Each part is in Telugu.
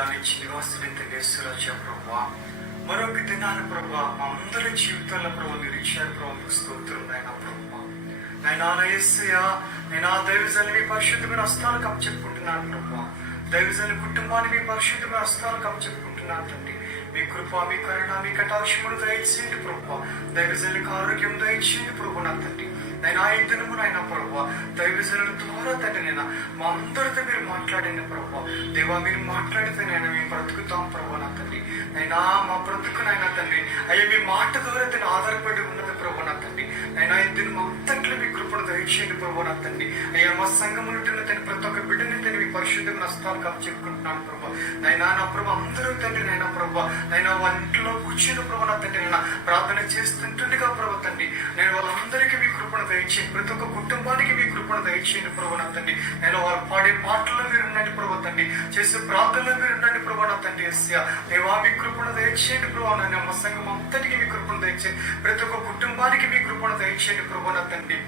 దినాన్ని నివాసులైతే యేసురాజా ప్రభువా, మరొక దినాన్ని ప్రభువా మా అందరి జీవితాల్లో ప్రభు మీరు ఇచ్చారు ప్రభు, మీకు స్తోత్రం నాయన ప్రభువా. నైనా యేసయ్యా, నేను దైవజనులు మీ పరిశుద్ధమైన హస్తాలకు అప్పచెప్పుకుంటున్నాను ప్రభువా. దైవజనుల కుటుంబాన్ని మీ పరిశుద్ధమైన హస్తాలకు అప్పచెప్పుకుంటున్నాను తండ్రి. మీ కృప, మీ కరుణ, మీ కటాక్షములు దయచేయండి ప్రభువా. దైవజనులకు ఆరోగ్యం దయచేయండి ప్రభు నా తండ్రి. నేను ఈ దినము నాయన ప్రభువా, దైవజనుల ద్వారా తండ్రి నేను మా అందరితో మీరు మాట్లాడిన ప్రభువా. దేవా, మీరు మాట్లాడితే నేను మేము బ్రతుకుతాం ప్రభు నా తండ్రి. నైనా మా బ్రతుకునైనా తండ్రి అయ్యా మీ మాట ద్వారా తను ఆధారపడి ఉన్నది ప్రభు నా తండ్రి. నైనా ఈ దినం అంతట్లో మీ కృపను దయచేయండి ప్రభు నా తండ్రి. అయ్యా మా సంఘములుంటున్న తను ప్రతి ఒక్క బిడ్డని తను మీ పరిశుద్ధమైన హస్తాలకు అప్పచెప్పుకుంటున్నాను ప్రభు. నైనా నా ప్రభు అందరూ తండ్రి నైనా ప్రభు, నైనా వాళ్ళ ఇంట్లో కూర్చుని ప్రభు నా తండ్రి నైనా ప్రార్థన చేస్తుంటుండగా ప్రభు తండ్రి, నేను వాళ్ళందరికీ మీ కృపను దయచేయండి. ప్రతి ఒక్క కుటుంబానికి మీ కృపను దయచేయండి ప్రభు నా తండ్రి. నేను వాళ్ళు పాడే పాటల్లో మీరు ఉండండి ప్రభు తండ్రి, చేసే ప్రార్థనలో మీరు ఉండండి ప్రభు నా తండ్రి. ఎస్యా దేవా, మీ కృపను దయచేయండి ప్రభు నాయన. మా సంఘం అంతటికి మీ కృపను దయచేయండి. ప్రతి ఒక్క కుటుంబానికి మీ కృపను దయచేయండి ప్రభు నా తండ్రి.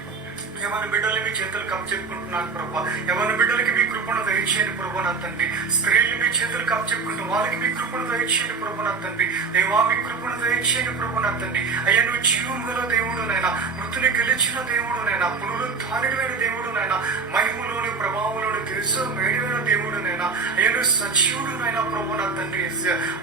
ఎవరి బిడ్డలు మీ చేతులకు అప్పచెప్పుకుంటున్నాను ప్రభా. ఎవరి బిడ్డలకి మీ కృపను దయచేయండి ప్రభు నా తండ్రి. స్త్రీలు మీ చేతులకు అప్పచెప్పుకుంటూ వాళ్ళకి మీ కృపను దయచేయండి ప్రభు నా తండ్రి. దేవా, మీ కృపను దయచేయండి ప్రభు నా తండ్రి. అయ్యా, నువ్వు జీవం గల దేవుడు నైనా, మృతుని గెలిచిన దేవుడు నైనా, పునరుద్ధానుడైన దేవుడు నైనా, మహిమలోని ప్రభావంలోని తెలుసు మేడైన దేవుడు నైనా, అయ్యా నువ్వు సజీవుడు నైనా ప్రభు నా తండ్రి.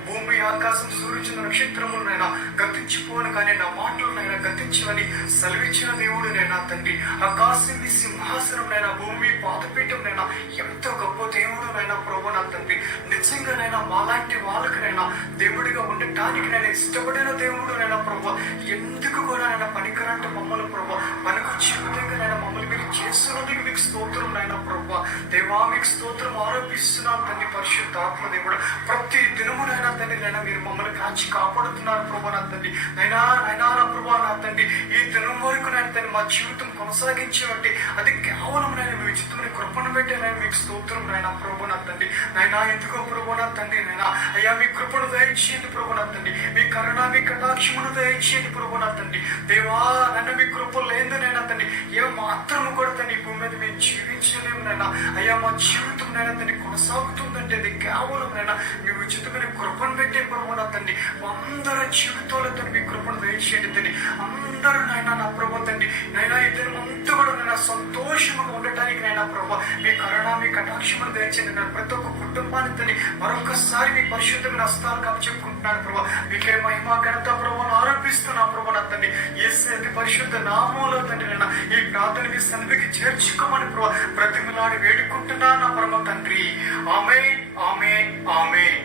భూమి, ఆకాశం, సూర్యుడు, నక్షత్రములనైనా గతించిపోను కానీ నా మాటలనైనా గతించవని సెలవిచ్చిన దేవుడు నైనా తండ్రి. ఆకాశం మీ సింహాసనం నైనా, భూమి పాదపీఠం నైనా, ఎంతో గొప్ప దేవుడు నైనా ప్రభు నా తండ్రి. నిజంగానైనా మాలాంటి వాళ్ళకనైనా దేవుడిగా ఉండటానికి నేను ఇష్టపడిన దేవుడు నైనా ప్రభు. ఎందుకు కూడా నైనా పనికరంటే మమ్మల్ని ప్రభు పనికొచ్చే విధంగా నైనా మమ్మల్ని మీరు చేస్తున్నందుకు మీకు స్తోత్రం నైనా ప్రభు. దేవా, మీకు స్తోత్రం ఆరోపిస్తున్నాను తండ్రి. పరిశుద్ధ ఆత్మ దేవుడు ప్రతి దినమునైనా తండ్రి నైనా మీరు మమ్మల్ని కాచి కాపాడుతున్నారు ప్రభు నా తండ్రి. నైనా నైనా నా ప్రభు నా తండ్రి, ఈ దినం వరకు నేను తండ్రి మా జీవితం కొనసాగించేవంటి అది కేవలం నేను మీ చిత్తమని కృపను పెట్టి నేను మీకు స్తోత్రం నైనా ప్రభు నా తండ్రి. నైనా ఎందుకో ప్రభు నా తండ్రి నైనా అయ్యా మీ కృపను దయచేయండి ప్రభు నా తండ్రి. మీ కరుణ, మీ కటాక్షమును దయచేయండి ప్రభు నా తండ్రి. దేవా, నన్ను మీ కృప లేదనైనా తండ్రి ఏ మాత్రము కూడా తండ్రి ఈ భూమి మీద మేము జీవించలేము నైనా. అయ్యా మా జీవితం నైనా తండ్రి కొనసాగుతుందంటే అది కేవలం నైనా మీ ఉచితమైన కృపను పెట్టే ప్రభు నా తండ్రి. అందరి జీవితాల్లో తండ్రి మీ కృపను దయచేయండి తండ్రి. అందరూ నైనా నా ప్రభు తండ్రి నైనా ఇద్దరు అంతా కూడా నైనా సంతోషంగా ఉండటానికి నైనా ప్రభు మీ కరుణ, మీ కటాక్షమును దయచేయండి. నేను ప్రతి ఒక్క కుటుంబాన్ని తండ్రి మరొకసారి మీ పరిశుద్ధమైన హస్తాలకు అప్పచెప్పుకుంటున్నాను ప్రభు. మీకే మహిమ, ఘనత ప్రభువును ఆరోపిస్తున్నా ప్రభు నా తండ్రి. యేసు అతి పరిశుద్ధ నామములో తండ్రి నైనా ఈ ప్రార్థన మీ సన్నిధికి చేర్చుకోమని ప్రభు ప్రతిమలాడి వేడుకుంటున్నా నా పరమ తండ్రి. ఆమేన్, ఆమేన్, ఆమేన్.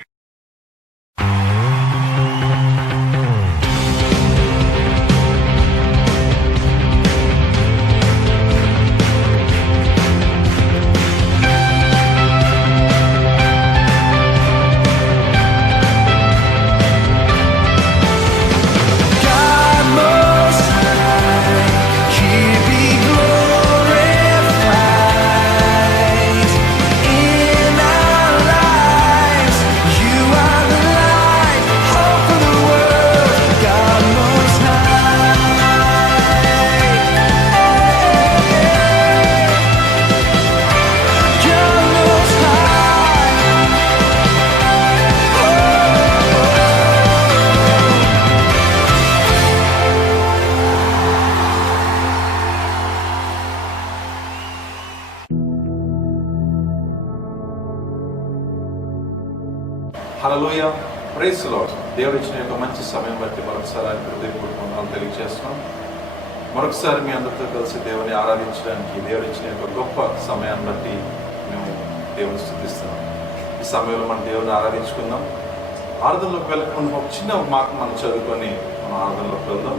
హల్లెలూయా, ప్రైజ్ ది లార్డ్. దేవుడు ఇచ్చిన యొక్క మంచి సమయం బట్టి మరొకసారి ఆయన హృదయపూర్వకంగా తెలియజేస్తున్నాం. మరొకసారి మీ అందరితో కలిసి దేవుని ఆరాధించడానికి దేవుడు ఇచ్చిన యొక్క గొప్ప సమయాన్ని బట్టి మేము దేవుని స్తుతిస్తున్నాం. ఈ సమయంలో మనం దేవుని ఆరాధించుకుందాం. ఆరాధనలోకి వెళ్ళకుండా ఒక చిన్న మాట మనం చదువుకొని మనం ఆరాధనలోకి వెళ్దాం.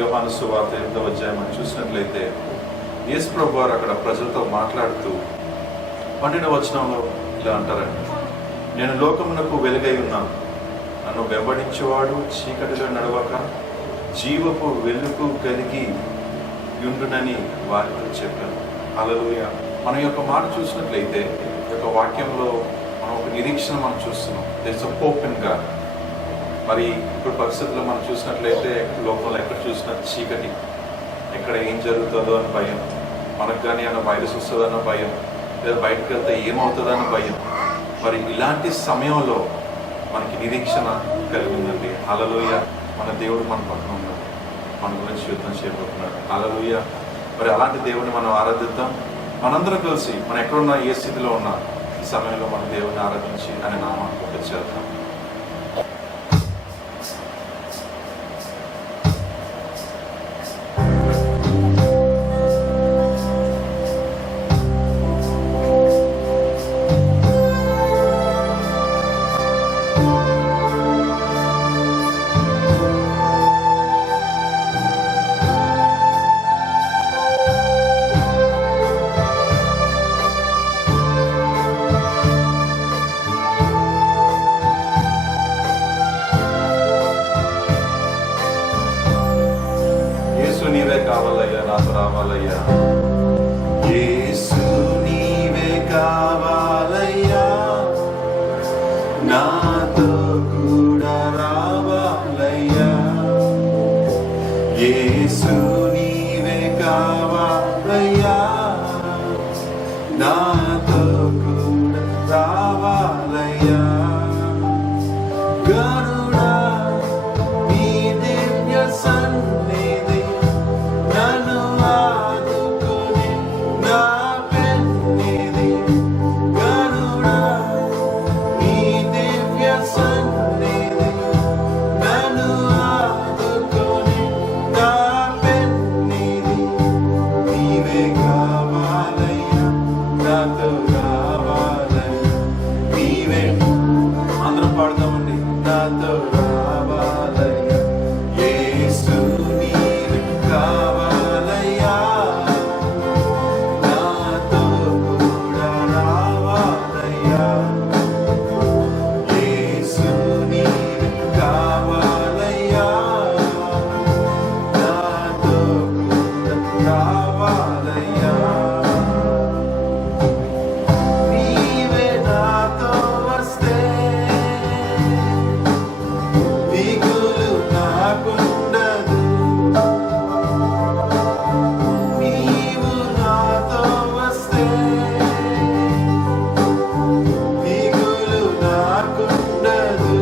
యోహాను సువార్త 8వ అధ్యాయం మనం చూసినట్లయితే యేసు ప్రభువు వారు అక్కడ ప్రజలతో మాట్లాడుతూ 12వ వచనంలో ఇలా అంటారండి, నేను లోకమునకు వెలుగై ఉన్నాను, నన్ను వెంబడించేవాడు చీకటిలో నడవక జీవపు వెలుగు కలిగి ఉండునని వారితో చెప్పాను. హల్లెలూయా. మన యొక్క మాట చూసినట్లయితే ఈ యొక్క వాక్యంలో మనం ఒక నిరీక్షణ మనం చూస్తున్నాం. There is a hope in God. మరి ఇప్పుడు పరిస్థితుల్లో మనం చూసినట్లయితే లోకంలో ఎక్కడ చూసినా చీకటి, ఎక్కడ ఏం జరుగుతుందో అని భయం, మనకు కానీ అన్న వైరస్ వస్తుందన్న భయం, లేదా బయటకు వెళ్తే ఏమవుతుందన్న భయం. మరి ఇలాంటి సమయంలో మనకి నిరీక్షణ కలిగిందండి. హల్లెలూయా. మన దేవుడు మన పక్కన ఉన్నాడు, మన గురించి యుద్ధం చేయబోతున్నాడు. హల్లెలూయా. మరి అలాంటి దేవుడిని మనం ఆరాధిద్దాం. మనందరం కలిసి మనం ఎక్కడున్నా, ఏ స్థితిలో ఉన్నా, ఈ సమయంలో మన దేవుడిని ఆరాధించి ఆయన నామాన్ని చేద్దాం. నీవే కావాలయ్యా, నాతో రావాలయ్యా. యేసు నీవే కావాలయ్యా, నాతో కూడా రావాలయ్యా. యేసు నీవే కావాలయ్యా, నాతో కూడా రావాలయ్యా. గరుడా నీ దివ్య సన్నిధి నన్ను ఆదుకుని నా పెన్నిధి. గరుడా నీ దివ్య సన్నిధి నన్ను ఆదుకుని నా పెన్నిధి. నీవే కావాలయ్యా, నాతో రావాలయ్యా. నీవే అందరం పాడదామండి. నాతో రావాలయ్యా. యేసు నీవే కావాలయ్యా, నాతో కూడా రావాలయ్యా. యేసు నీవే కావాలయ్యా, నాతో కూడా రావాలయ్యా. నీవే నాతో వస్తే దిగులు నాకుండదు. నీవు నాతో వస్తే దిగులు నాకుండదు.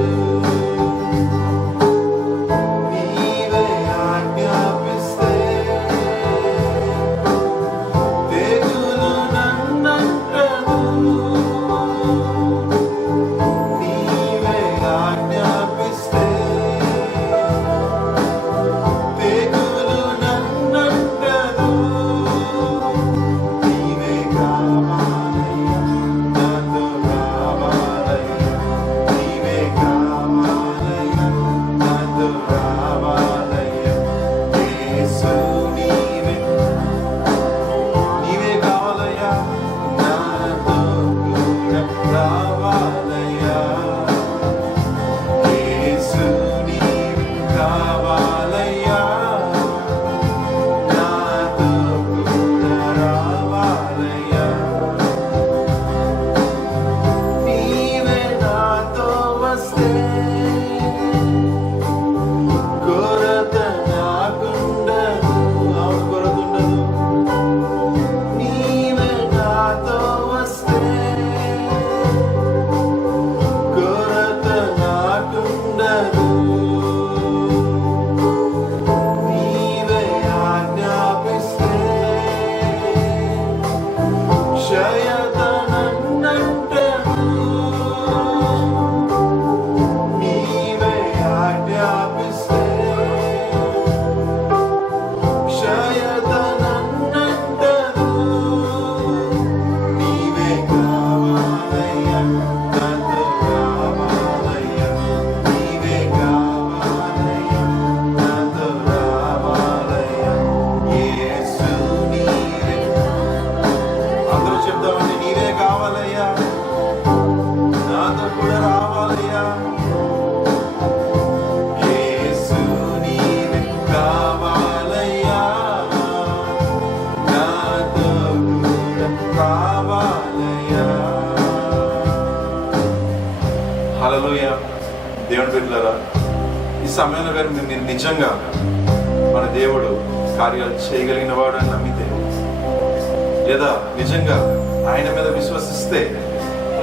నీవే ఆజ్ఞాపిస్తే తెగులు నన్నంటదు. నీవే ఆజ్ఞాపిస్తే తెగులు నన్నంటదు. నీవే కావాలయ్యా, నాతో రావాలయ్యా. నీవే కావాలయ్యా, నాతో రావాలయ్యా. యేసు నీవే నీవే కావాలయ్యా, నాతో కూడా రావాలయ్యా. యేసు నీవే కావాలయ్యా, నాతో కూడా రావాలయ్యా. నీవే నాతో వస్తే కొరత నాకుండదు. అవును, కొరత ఉండదు. నీవే నాతో వస్తే కొరత నాకుండదు. నీవే ఆజ్ఞాపిస్తే క్షయత నన్నంటదు. నీవే ఆజ్ఞాపిస్తే క్షయత నన్నంటదు. నీవే కావాలయ్యా, నాతో రావాలయ్యా. నీవే కావాలయ్యా, నాతో రావాలయ్యా. యేసు నీవే. అందరూ చెప్తామండి. నీవే కావాలయ్యా, నాతో కూడా రావాలయ్యా. యేసు నీవే కావాలయ్యా, నాతో కూడా రావాలయ్యా. హల్లెలూయా. దేవుని బిడ్డలారా, ఈ సమయంలో గారు మీరు నిజంగా మన దేవుడు కార్యాలు చేయగలిగిన వాడు అని నమ్మితే, లేదా నిజంగా ఆయన మీద విశ్వసిస్తే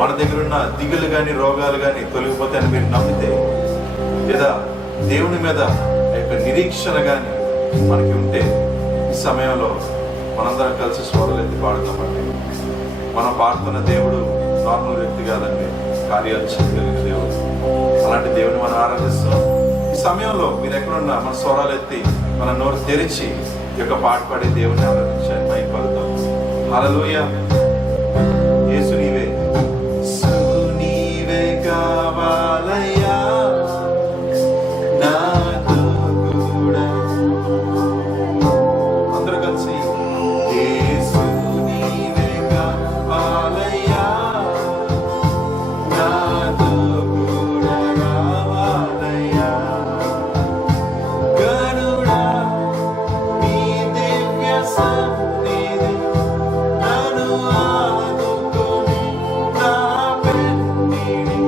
మన దగ్గర ఉన్న దిగులు కానీ రోగాలు కానీ తొలగిపోతే అని మీరు నమ్మితే, లేదా దేవుని మీద ఆ యొక్క నిరీక్షణ కానీ మనకి ఉంటే, ఈ సమయంలో మనందరం కలిసి స్వరాలు ఎత్తి పాడుతామండి. మనం పాడుతున్న దేవుడు నార్మల్ వ్యక్తి కాదండి, కార్యాలు చేయగలిగిన దేవుడు. అలాంటి దేవుని మనం ఆరాధిస్తున్నాం. ఈ సమయంలో మీరు ఎక్కడున్నా మన స్వరాలు ఎత్తి మన నోరు తెరిచి ఈ యొక్క పాట పాడి దేవుని ఆరాధించాలి. మైక్ పలుకుతాం. హల్లెలూయా. యేసు నీవే, యేసు నీవే కావాలయ్యా నాతో కూడా. అందరూ కలిసి యేసు నీవే కావాలయ్యా నాతో కూడా రావాలయ్యా. గరుడా నీ దివ్య సన్నిధి నన్ను ఆదుకొని నా పెన్నిధి.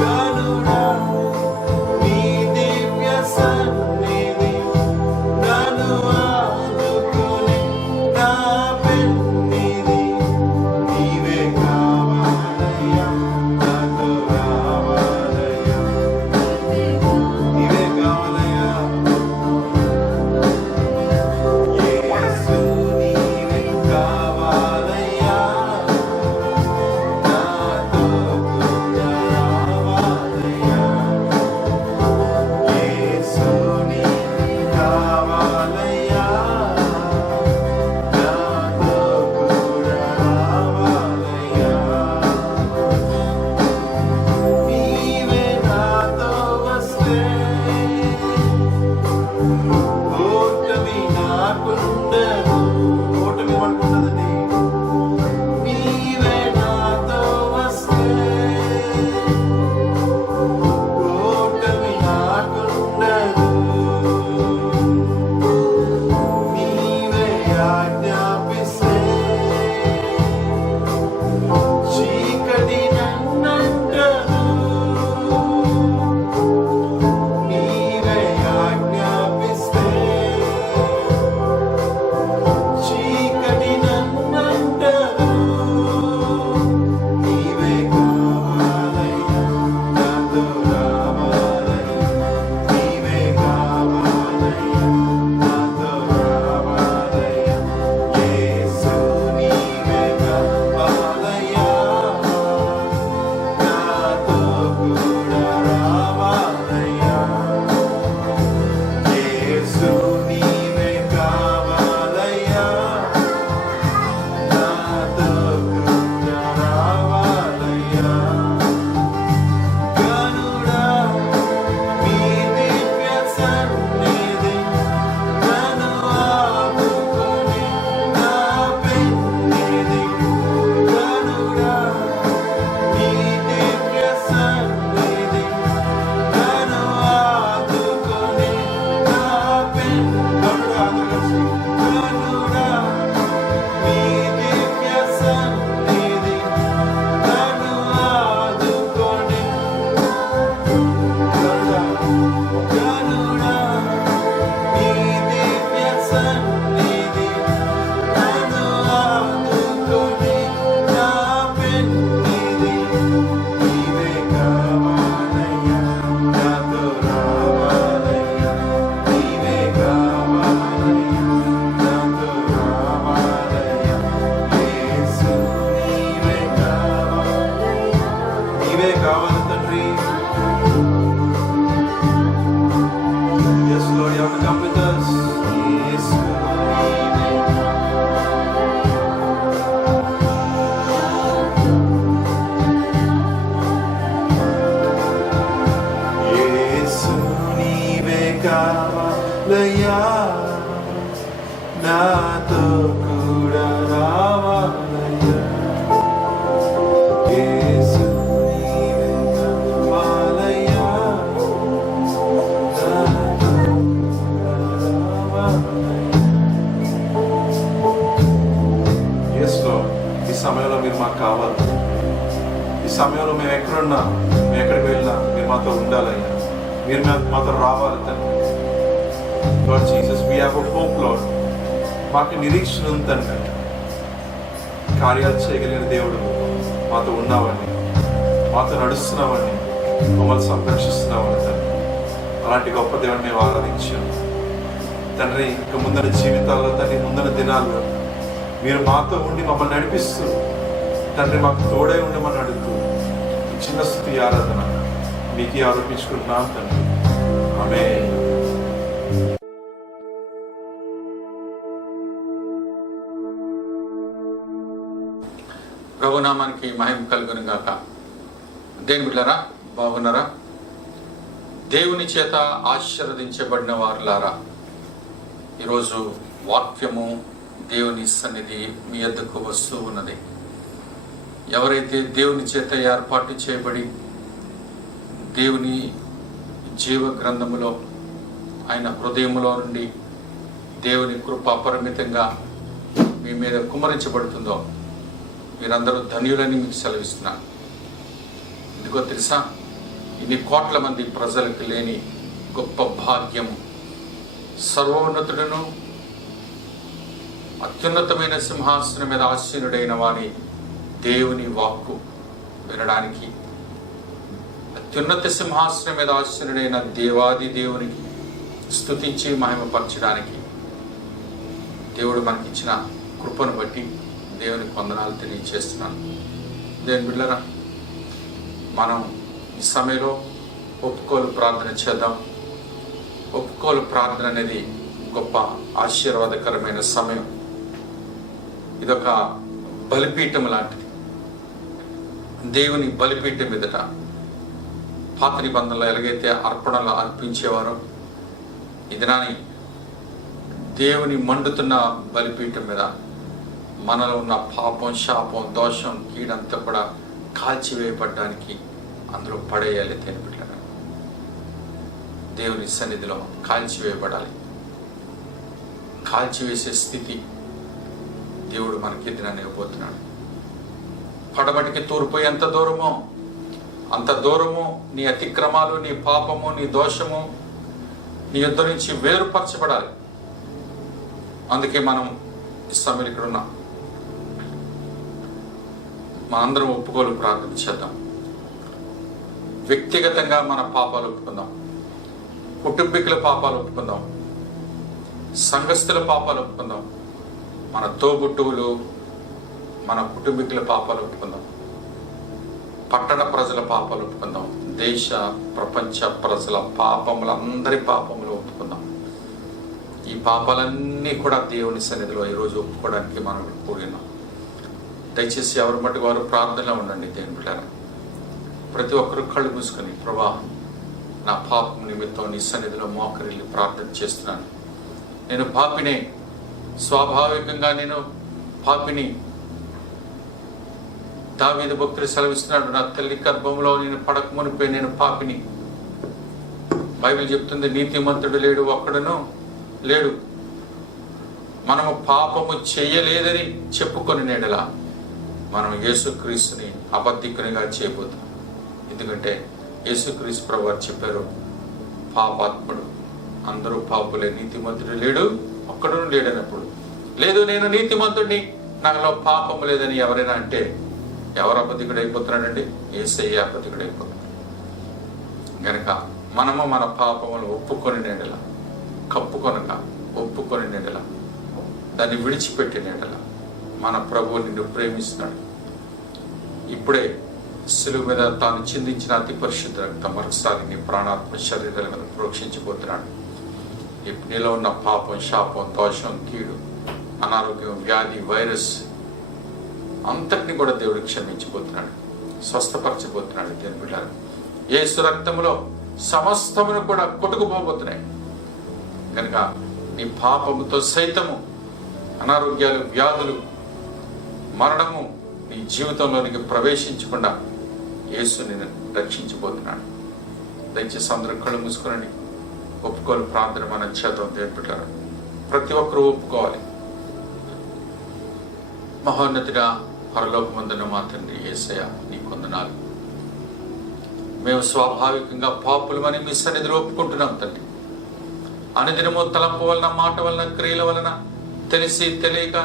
గరుడా నీ దివ్య సన్నిధి నన్ను ఆదుకొని నా పెన్నిధి. నీవే కావాలయ్యా నాతో రావాలయ్యా. నీవే కావాలయ్యా. యేసు నీవే కావాలయ్యా నాతో కూడా రావాలయ్యా. యేసు నీవే కావాలయ్యా నాతో కూడా రావాలయ్యా. నీవే నాతో వస్తే ఓటమి నాకుండదు. ఓటమి మనకుండదండి. నీవే నాతో వస్తే ఓటమి నాకుండదు. నీవే ఆజ్ఞాపిస్తే చీకటి నన్నంటదు. నీవే ఆజ్ఞాపిస్తే చీకటి నన్నంటదు. నీవే కావాలయ్యా నాతో రావాలయ్యా. నీవే కావాలయ్యా నాతో రావాలయ్యా. యేసు నీవే కావాలయ్యా నాతో కూడా రావాలయ్యా. యేసు నీవే కావాలయ్యా నాతో కూడా రావాలయ్యా. గరుడా నీ దివ్య సన్నిధి నన్ను ఆదుకొని నా పెన్నిధి. గరుడా నీ దివ్య సన్నిధి నన్ను ఆదుకొని నా పెన్. గరుడా అందరూ కలిసి. గరుడా నీ దివ్య సన్నిధి నన్ను ఆదుకొని. గరుడా గరుడా నీ దివ్య సన్నిధి నన్ను ఆదుకొని నా పెన్నిధి. నీవే కావాలయ్యా నాతో రావాలయ్యా. నీవే కావాలయ్యా నాతో రావాలయ్యా. యేసు నీవే కావాలయ్యా. నీవే కావాలి తండ్రి. Yes, Lord, you have to come with us. యేసు నీవే యేసు నీవే కావాలయ్యా నాతో కూడా రావాలయ్యా. యేసు నీవే కావాలయ్యా నాతో కూడా రావాలయ్యా. Yes, Lord, ఈ సమయంలో మీరు మాకు కావాలి. ఈ సమయంలో మేము ఎక్కడున్నా, మేము ఎక్కడికి వెళ్ళినా మీరు మాతో ఉండాలయ్యా. మీరు మాతో రావాలి తండ్రి. Lord Jesus, we have a hope, Lord. మాకు నిరీక్షణ ఉంది తండ్రి. కార్యాలు చేయగలిగిన దేవుడు, మాతో ఉన్నావని, మాతో నడుస్తున్నావని, మమ్మల్ని సంరక్షిస్తున్నావని తండ్రి. అలాంటి గొప్ప దేవుని మేము ఆరాధించాం తండ్రి. ఇక ముందర జీవితాల్లో తండ్రి, ముందర దినాల్లో మీరు మాతో ఉండి మమ్మల్ని నడిపిస్తూ తండ్రి, మాకు తోడే ఉండమని అడుగుతూ చిన్న స్తుతి ఆరాధన మీకు ఆరోపించుకుంటున్నాం తండ్రి. ఆమేన్. ప్రభునామానికి మహిమ కలుగును గాక. దేని బిడ్డలారా, బాగున్నారా? దేవుని చేత ఆశీర్వదించబడిన వారులారా, ఈరోజు వాక్యము దేవుని సన్నిధి మీ యొద్దకు వస్తూ ఉన్నది. ఎవరైతే దేవుని చేత ఏర్పాటు చేయబడి దేవుని జీవ గ్రంథములో ఆయన హృదయములో నుండి దేవుని కృప అపరిమితంగా మీ మీద కుమ్మరించబడుతుందో మీరందరూ ధన్యులని మీకు సెలవిస్తున్నాను. ఎందుకో తెలుసా? ఇన్ని కోట్ల మంది ప్రజలకు లేని గొప్ప భాగ్యం, సర్వోన్నతుడును అత్యున్నతమైన సింహాసనం మీద ఆసీనుడైన వారి దేవుని వాక్కు వినడానికి, అత్యున్నత సింహాసనం మీద ఆసీనుడైన దేవాది దేవునికి స్తుతించి మహిమపరచడానికి దేవుడు మనకిచ్చిన కృపను బట్టి దేవునికి వందనాలు తెలియజేస్తున్నాను. దేవుని బిడ్డలారా, మనం ఈ సమయంలో ఒప్పుకోలు ప్రార్థన చేద్దాం. ఒప్పుకోలు ప్రార్థన అనేది గొప్ప ఆశీర్వాదకరమైన సమయం. ఇదొక బలిపీఠం లాంటిది. దేవుని బలిపీఠం ఎదుట పాత నిబంధనలో ఎలాగైతే అర్పణలు అర్పించేవారో, ఇదినాని దేవుని మండుతున్న బలిపీఠం మీద మనలో ఉన్న పాపం, శాపం, దోషం, కీడంతా కూడా కాల్చివేయబడ్డానికి అందులో పడేయాలి. తేనిపిట్లగా దేవుని సన్నిధిలో కాల్చివేయబడాలి. కాల్చివేసే స్థితి దేవుడు మనకి దినాన్ని ఇవ్వబోతున్నాడు. పడమటికి తూర్పు ఎంత దూరమో అంత దూరము నీ అతిక్రమాలు, నీ పాపము, నీ దోషము నీ యొద్ద నుంచి వేరుపరచబడాలి. అందుకే మనం ఈ సమయంలో ఇక్కడ ఉన్నాం. మనందరం ఒప్పుకోలు ప్రార్థన చేద్దాం. వ్యక్తిగతంగా మన పాపాలు ఒప్పుకుందాం, కుటుంబీకుల పాపాలు ఒప్పుకుందాం, సంఘస్థుల పాపాలు ఒప్పుకుందాం, మన తోబుట్టువులు, మన కుటుంబీకుల పాపాలు ఒప్పుకుందాం, పట్టణ ప్రజల పాపాలు ఒప్పుకుందాం, దేశ ప్రపంచ ప్రజల పాపములు, అందరి పాపములు ఒప్పుకుందాం. ఈ పాపాలన్నీ కూడా దేవుని సన్నిధిలో ఈరోజు ఒప్పుకోవడానికి మనం కూడి ఉన్నాం. దయచేసి ఎవరి మట్టుకు వారు ప్రార్థనలో ఉండండి. దేవుని బిడ్డలారా, ప్రతి ఒక్కరు కళ్ళు మూసుకొని, ప్రభా నా పాపం నిమిత్తం నీ సన్నిధిలో మోకరిల్లి ప్రార్థన చేస్తున్నాను. నేను పాపినే, స్వాభావికంగా నేను పాపిని. దావీదు భక్తుడు సెలవిస్తున్నాడు, నా తల్లి గర్భంలో నేను పడక మునిపే నేను పాపిని. బైబిల్ చెప్తుంది, నీతిమంతుడు లేడు, ఒక్కడును లేడు. మనము పాపము చేయలేదని చెప్పుకొని నేడలా మనం యేసుక్రీస్తుని అబద్ధికునిగా చేయబోతాం. ఎందుకంటే యేసుక్రీస్తు ప్రభు వారు చెప్పారు, పాపాత్ముడు, అందరూ పాపులే, నీతిమంతుడు లేడు, ఒక్కడు లేడనప్పుడు, లేదు నేను నీతిమంతుడిని, నాలో పాపము లేదని ఎవరైనా అంటే ఎవరు అబద్ధికుడు అయిపోతున్నాడండి? యేసయ్య అబద్ధికుడు అయిపోతున్నాడు. కనుక మనము మన పాపములు ఒప్పుకొని నేడల, కప్పుకొనక ఒప్పుకొని నేడల, దాన్ని విడిచిపెట్టి నేడల మన ప్రభువు నిన్ను ప్రేమిస్తున్నాడు. ఇప్పుడే శిలువ మీద తాను చిందించిన అతి పరిశుద్ధ రక్తం మరొకసారి నీ ప్రాణాత్మ శరీరాల మీద ప్రోక్షించబోతున్నాడు. నీలో ఉన్న పాపం, శాపం, దోషం, కీడు, అనారోగ్యం, వ్యాధి, వైరస్ అంతటిని కూడా దేవుడు క్షమించబోతున్నాడు, స్వస్థపరచబోతున్నాడు. దేవుని బిడ్డలారా, యేసు రక్తములో సమస్తమును కూడా కొట్టుకుపోబోతున్నాయి. కనుక నీ పాపముతో సైతము అనారోగ్యాలు, వ్యాధులు, మరణము నీ జీవితంలోనికి ప్రవేశించకుండా యేసు నిన్ను రక్షించబోతున్నాడు. దయచేసి అందరూ కళ్ళు మూసుకుని ఒప్పుకోలు ప్రార్థన మనం చేద్దాం. దేవుని బిడ్డలారా, ప్రతి ఒక్కరూ ఒప్పుకోవాలి. మహోన్నతుడా, పరలోకమందున మా తండ్రి యేసయ్య, నీ వందనాలు. మేము స్వాభావికంగా పాపులమని మీ సన్నిధిలో ఒప్పుకుంటున్నాం తండ్రి. అనుదినము తలంపు వలన, మాట వలన, క్రియల వలన, తెలిసి తెలియక,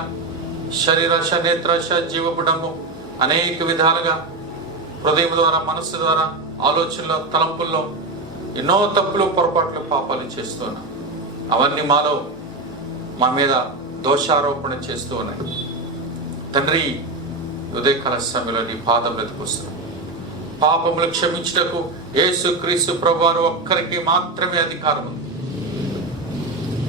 శరీరాశ, నేత్రాశ, జీవపుడము, అనేక విధాలుగా హృదయం ద్వారా, మనస్సు ద్వారా, ఆలోచనలో, తలంపుల్లో ఎన్నో తప్పులు, పొరపాట్లు, పాపాలు చేస్తూ ఉన్నాం. అవన్నీ మాలో మా మీద దోషారోపణ చేస్తూ ఉన్నాయి. తండ్రి, ఉదయకాల సమయంలో నీ పాదం వెతుకొస్తున్నాం. పాపములు క్షమించుటకు యేసుక్రీస్తు ప్రభువారు ఒక్కరికి మాత్రమే అధికారం ఉంది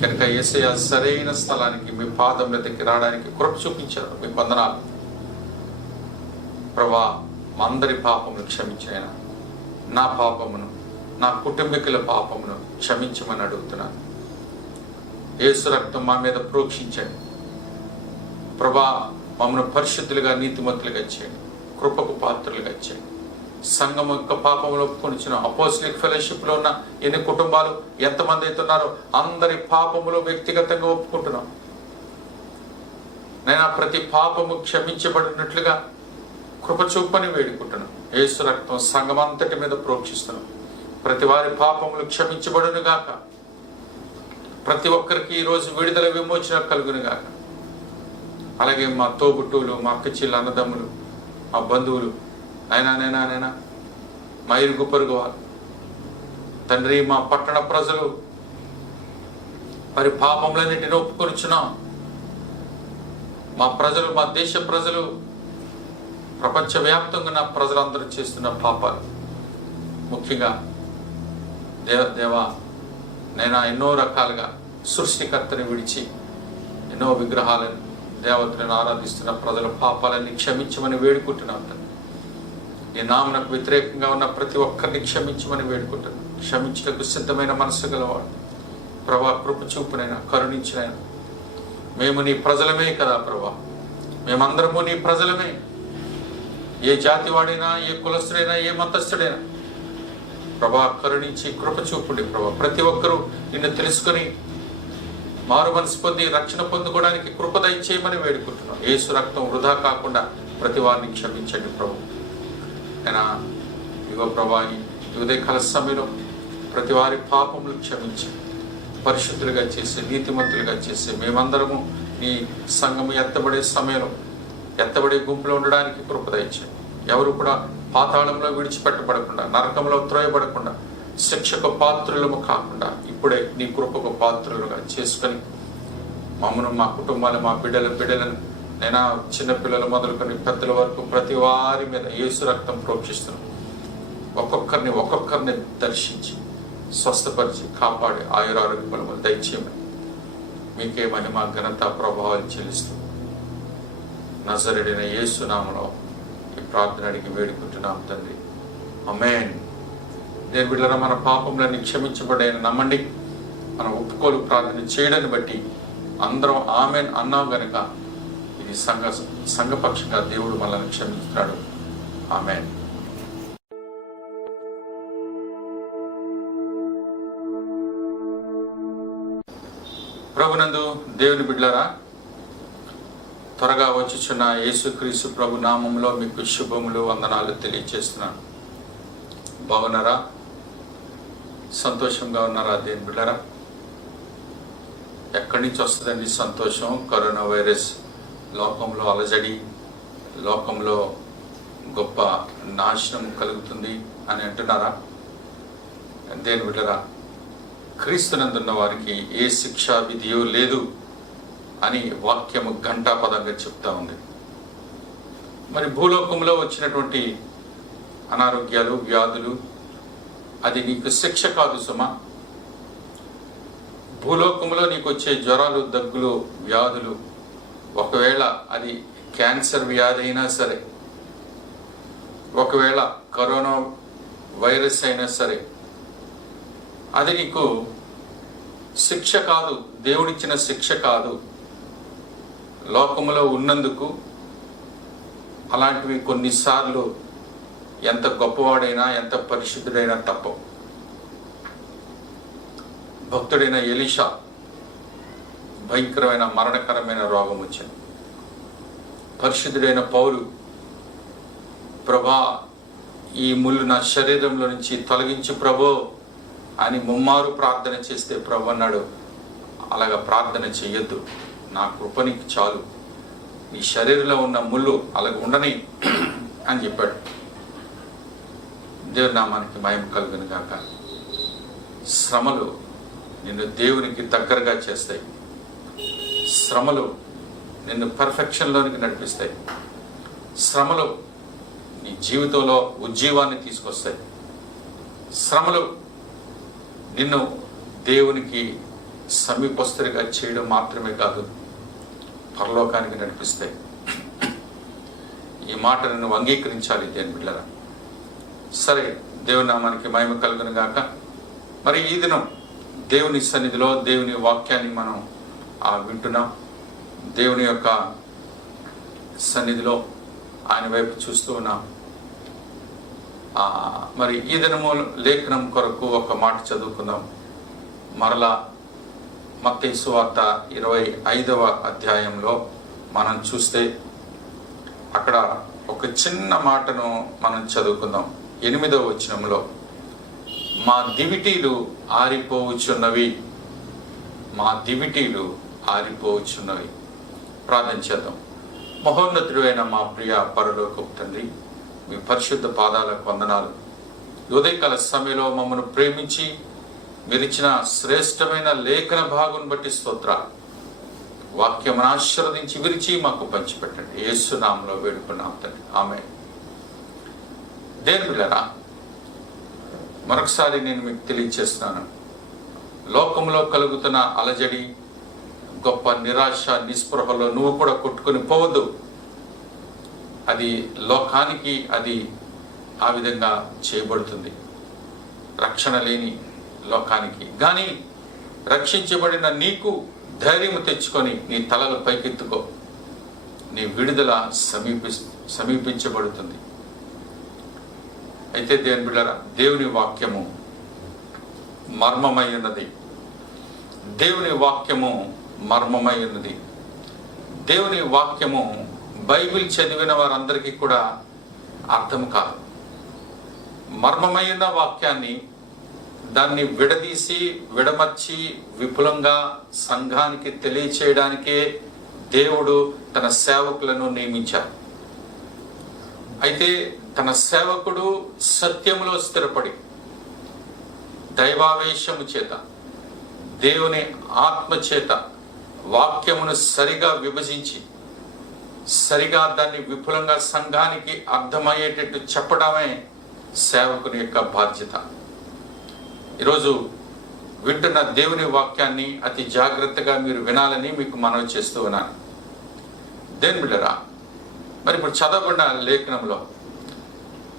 కనుక యేసయ్య సరైన స్థలానికి మీ పాదం వెతికి రావడానికి కృప చూపించారు. మీకు వందనాలు ప్రభా. మా అందరి పాపములు క్షమించిన నా పాపమును, నా కుటుంబీకుల పాపమును క్షమించమని అడుగుతున్నాను. యేసు రక్తం మా మీద ప్రోక్షించండి ప్రభా. మమ్మల్ని పరిశుద్ధులుగా, నీతిమంతులుగా చేయండి. కృపకు పాత్రలుగా చేయండి. సంఘం యొక్క పాపములు ఒప్పుకొనిచ్చిన అపోస్టలిక్ ఫెలోషిప్ లో ఉన్న ఎన్ని కుటుంబాలు, ఎంతమంది అయితే ఉన్నారో అందరి పాపములు వ్యక్తిగతంగా ఒప్పుకుంటున్నాం. నేను ప్రతి పాపము క్షమించబడినట్లుగా కృప చూపని వేడుకుంటున్నాను. యేసు రక్తం సంఘం అంతటి మీద ప్రోక్షిస్తున్నాం. ప్రతి వారి పాపములు క్షమించబడును గాక. ప్రతి ఒక్కరికి ఈరోజు విడుదల, విమోచన కలుగును గాక. అలాగే మా తోబుట్టువులు, మా అక్క చెల్లి, అన్నదమ్ములు, మా బంధువులు, నైనా మా ఇరుగు పొరుగు వారు, తండ్రి, మా పట్టణ ప్రజలు మరి పాపములన్నింటినీ ఒప్పుకొనిచున్నాం. మా ప్రజలు, మా దేశ ప్రజలు, ప్రపంచవ్యాప్తంగా ఉన్న ప్రజలందరూ చేస్తున్న పాపాలు, ముఖ్యంగా దేవా నేను ఎన్నో రకాలుగా సృష్టికర్తని విడిచి ఎన్నో విగ్రహాలను, దేవతలను ఆరాధిస్తున్న ప్రజల పాపాలన్నీ క్షమించమని వేడుకుంటున్నాను. నీ నామనకు వ్యతిరేకంగా ఉన్న ప్రతి ఒక్కరిని క్షమించమని వేడుకుంటున్నాను. క్షమించడానికి సిద్ధమైన మనసు గలవాడు ప్రభా. కృప చూపునైనా, కరుణించినైనా. మేము నీ ప్రజలమే కదా ప్రభా. మేమందరము నీ ప్రజలమే. ఏ జాతి వాడైనా, ఏ కులస్తుడైనా, ఏ మతస్థుడైనా ప్రభా కరుణించి కృప చూపుడి ప్రభా. ప్రతి ఒక్కరూ నిన్ను తెలుసుకొని మారు మనసు పొంది రక్షణ పొందుకోవడానికి కృప దయచేయమని వేడుకుంటున్నాం. యేసు రక్తం వృధా కాకుండా ప్రతి వారిని క్షమించండి ప్రభు. అయినా ఇగో ప్రభా, ఈ ఉదయకాల సమయంలో ప్రతి వారి పాపములు క్షమించి పరిశుద్ధులుగా చేసి, నీతిమంతులుగా చేసి, మేమందరము నీ సంఘము ఎత్తబడే సమయంలో, ఎత్తబడే గుంపులో ఉండడానికి కృప దయచేయండి. ఎవరు కూడా పాతాళంలో విడిచిపెట్టబడకుండా, నరకంలో త్రోయబడకుండా, శిక్షకు పాత్రులము కాకుండా ఇప్పుడే నీ కృపకు పాత్రులుగా చేసుకొని మమ్మను, మా కుటుంబాలు, మా బిడ్డలను నేను చిన్నపిల్లలు మొదలుకొని పెద్దల వరకు ప్రతి వారి మీద యేసు రక్తం ప్రోక్షిస్తున్నాం. ఒక్కొక్కరిని దర్శించి స్వస్థపరిచి కాపాడి ఆయురారోగ్య బలములు దయచేయమని మీకే మహిమ, ఘనత, ప్రభావాలు చెల్లిస్తూ నజరేయుడైన యేసు నామములో ఈ ప్రార్థన అడిగి వేడుకుంటున్నాం తండ్రి. ఆమేన్. దేవుని బిడ్డలారా, మన పాపములన్నీ క్షమించబడాయని నమ్మండి. మనం ఒప్పుకోలు ప్రార్థన చేయడాన్ని బట్టి అందరం ఆమేన్ అన్నాం గనుక ఇది సంఘపక్షంగా దేవుడు మనల్ని క్షమిస్తున్నాడు. ఆమేన్. ప్రభునందు దేవుని బిడ్డలారా, త్వరగా వచ్చుచున్న యేసుక్రీస్తు ప్రభు నామములో మీకు శుభములు, వందనాలు తెలియజేస్తున్నాను. బాగున్నారా? సంతోషంగా ఉన్నారా దేవుని బిడ్డలారా? ఎక్కడి నుంచి వస్తుందండి సంతోషం? కరోనా వైరస్ లోకంలో అలజడి, లోకంలో గొప్ప నాశనం కలుగుతుంది అని అంటున్నారా? దేవుని బిడ్డలారా, క్రీస్తునందున్న వారికి ఏ శిక్షా విధియో లేదు అని వాక్యము ఘంటాపదంగా చెప్తా ఉంది. మరి భూలోకంలో వచ్చినటువంటి అనారోగ్యాలు, వ్యాధులు అది నీకు శిక్ష కాదు సుమా. భూలోకంలో నీకు వచ్చే జ్వరాలు, దగ్గులు, వ్యాధులు, ఒకవేళ అది క్యాన్సర్ వ్యాధి అయినా సరే, ఒకవేళ కరోనా వైరస్ అయినా సరే, అది నీకు శిక్ష కాదు, దేవుడిచ్చిన శిక్ష కాదు. లోకములో ఉన్నందుకు అలాంటివి కొన్నిసార్లు ఎంత గొప్పవాడైనా, ఎంత పరిశుద్ధుడైనా తప్పవు. భక్తుడైన ఎలీషా భయంకరమైన మరణకరమైన రోగం వచ్చింది. పరిశుద్ధుడైన పౌలు, ప్రభా ఈ ముళ్ళు నా శరీరంలో నుంచి తొలగించి ప్రభో అని ముమ్మారు ప్రార్థన చేస్తే ప్రభు అన్నాడు, అలాగా ప్రార్థన చెయ్యొద్దు, నా కృపనికి చాలు, ఈ శరీరంలో ఉన్న ముళ్ళు అలాగ ఉండని అని చెప్పాడు. దేవుని నామానికి మహిమ కలుగును గాక. శ్రమలు నిన్ను దేవునికి దగ్గరగా చేస్తాయి. శ్రమలు నిన్ను పర్ఫెక్షన్లోనికి నడిపిస్తాయి. శ్రమలు నీ జీవితంలో ఉజ్జీవాన్ని తీసుకొస్తాయి. శ్రమలు నిన్ను దేవునికి సమీపస్తుడిగా చేయడం మాత్రమే కాదు, పరలోకానికి నడిపిస్తాయి. ఈ మాట నువ్వు అంగీకరించాలి దేని బిడ్డలారా. సరే, దేవుని నామానికి మహిమ కలుగును గాక. మరి ఈ దినం దేవుని సన్నిధిలో దేవుని వాక్యాన్ని మనం వింటున్నాం. దేవుని యొక్క సన్నిధిలో ఆయన వైపు చూస్తూ ఉన్నాం. మరి ఈ దినము లేఖనం కొరకు ఒక మాట చదువుకుందాం. మరలా మత్తయి సువార్త 25వ అధ్యాయంలో మనం చూస్తే అక్కడ ఒక చిన్న మాటను మనం చదువుకుందాం. 8వ వచనంలో, మా దివిటీలు ఆరిపోవచ్చున్నవి, మా దివిటీలు ఆరిపోవచ్చున్నవి. ప్రార్థన చేద్దాం. మహోన్నతుడు అయిన మా ప్రియ పరలోకపు తండ్రి, మీ పరిశుద్ధ పాదాలకు వందనాలు. ఉదయకాల సమయంలో మమ్మల్ని ప్రేమించి మీరిచ్చిన శ్రేష్టమైన లేఖన భాగం బట్టి స్తోత్రాలు. వాక్యం ఆశీర్వదించి విరిచి మాకు పంచిపెట్టండి. యేసు నామములో వేడుకున్నాం తండ్రి, ఆమేన్. దేవుని బిడ్డలారా, మరొకసారి నేను మీకు తెలియజేస్తున్నాను. లోకంలో కలుగుతున్న అలజడి, గొప్ప నిరాశ, నిస్పృహలో నువ్వు కూడా కొట్టుకుని పోవద్దు. అది లోకానికి అది ఆ విధంగా చేయబడుతుంది, రక్షణ లేని లోకానికి. కానీ రక్షించబడిన నీకు ధైర్యం తెచ్చుకొని నీ తలలు పైకెత్తుకో. నీ విడుదల సమీపించబడుతుంది. అయితే దేవుని బిడ్డలారా, దేవుని వాక్యము మర్మమై ఉన్నది. దేవుని వాక్యము మర్మమై ఉన్నది. దేవుని వాక్యము బైబిల్ చదివిన వారందరికీ కూడా అర్థం కాదు. మర్మమైన వాక్యాన్ని దాన్ని విడదీసి విడమర్చి విపులంగా సంఘానికి తెలియచేయడానికే దేవుడు తన సేవకులను నియమించారు. అయితే తన సేవకుడు సత్యములో స్థిరపడి దైవావేశము చేత, దేవుని ఆత్మ చేత వాక్యమును సరిగా విభజించి సరిగా దాన్ని విపులంగా సంఘానికి అర్థమయ్యేటట్టు చెప్పడమే సేవకుని యొక్క బాధ్యత. ఈరోజు వింటున్న దేవుని వాక్యాన్ని అతి జాగ్రత్తగా మీరు వినాలని మీకు మనవి చేస్తూ ఉన్నాను. దేవుని బిడ్డలారా, మరి ఇప్పుడు చదవబడిన లేఖనంలో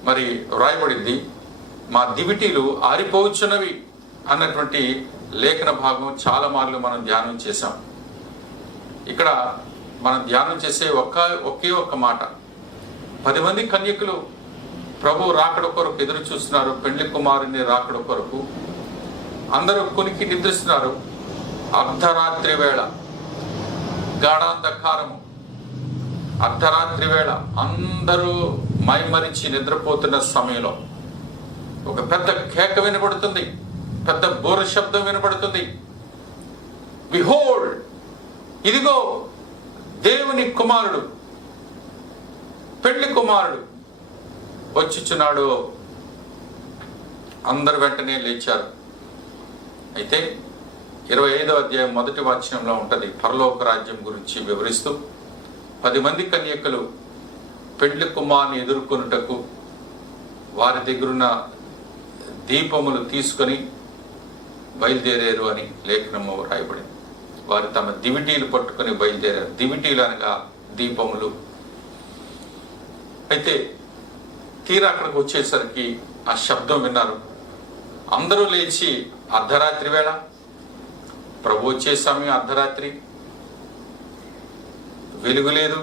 మరి వ్రాయబడింది, మా దివిటీలు ఆరిపోవచ్చున్నవి అన్నటువంటి లేఖన భాగం చాలా మార్లు మనం ధ్యానం చేశాం. ఇక్కడ మనం ధ్యానం చేసే ఒకే ఒక్క మాట, 10 మంది కన్యకులు ప్రభు రాకడ కొరకు ఎదురు చూస్తున్నారు. పెండ్లి కుమారుని రాకడ కొరకు అందరూ కొనికి నిద్రిస్తున్నారు. అర్ధరాత్రి వేళ, గాఢాంధకారము, అర్ధరాత్రి వేళ అందరూ మైమరిచి నిద్రపోతున్న సమయంలో ఒక పెద్ద కేక వినబడుతుంది, పెద్ద బోర శబ్దం వినబడుతుంది. బిహోల్డ్, ఇదిగో దేవుని కుమారుడు, పెళ్లి కుమారుడు వచ్చుచున్నాడు. అందరు వెంటనే లేచారు. అయితే 25వ అధ్యాయం 1వ వచనంలో ఉంటుంది, పరలోక రాజ్యం గురించి వివరిస్తూ 10 మంది కన్యకలు పెళ్లి కుమారుని ఎదుర్కొనుటకు వారి దగ్గరున్న దీపములు తీసుకొని బయలుదేరారు అని లేఖనము రాయబడింది. వారు తమ దివిటీలు పట్టుకొని బయలుదేరారు. దివిటీలు అనగా దీపములు. అయితే తీరా అక్కడికి వచ్చేసరికి ఆ శబ్దం విన్నారు. అందరూ లేచి, అర్ధరాత్రి వేళ, ప్రభు వచ్చే సమయం అర్ధరాత్రి, వెలుగు లేదు.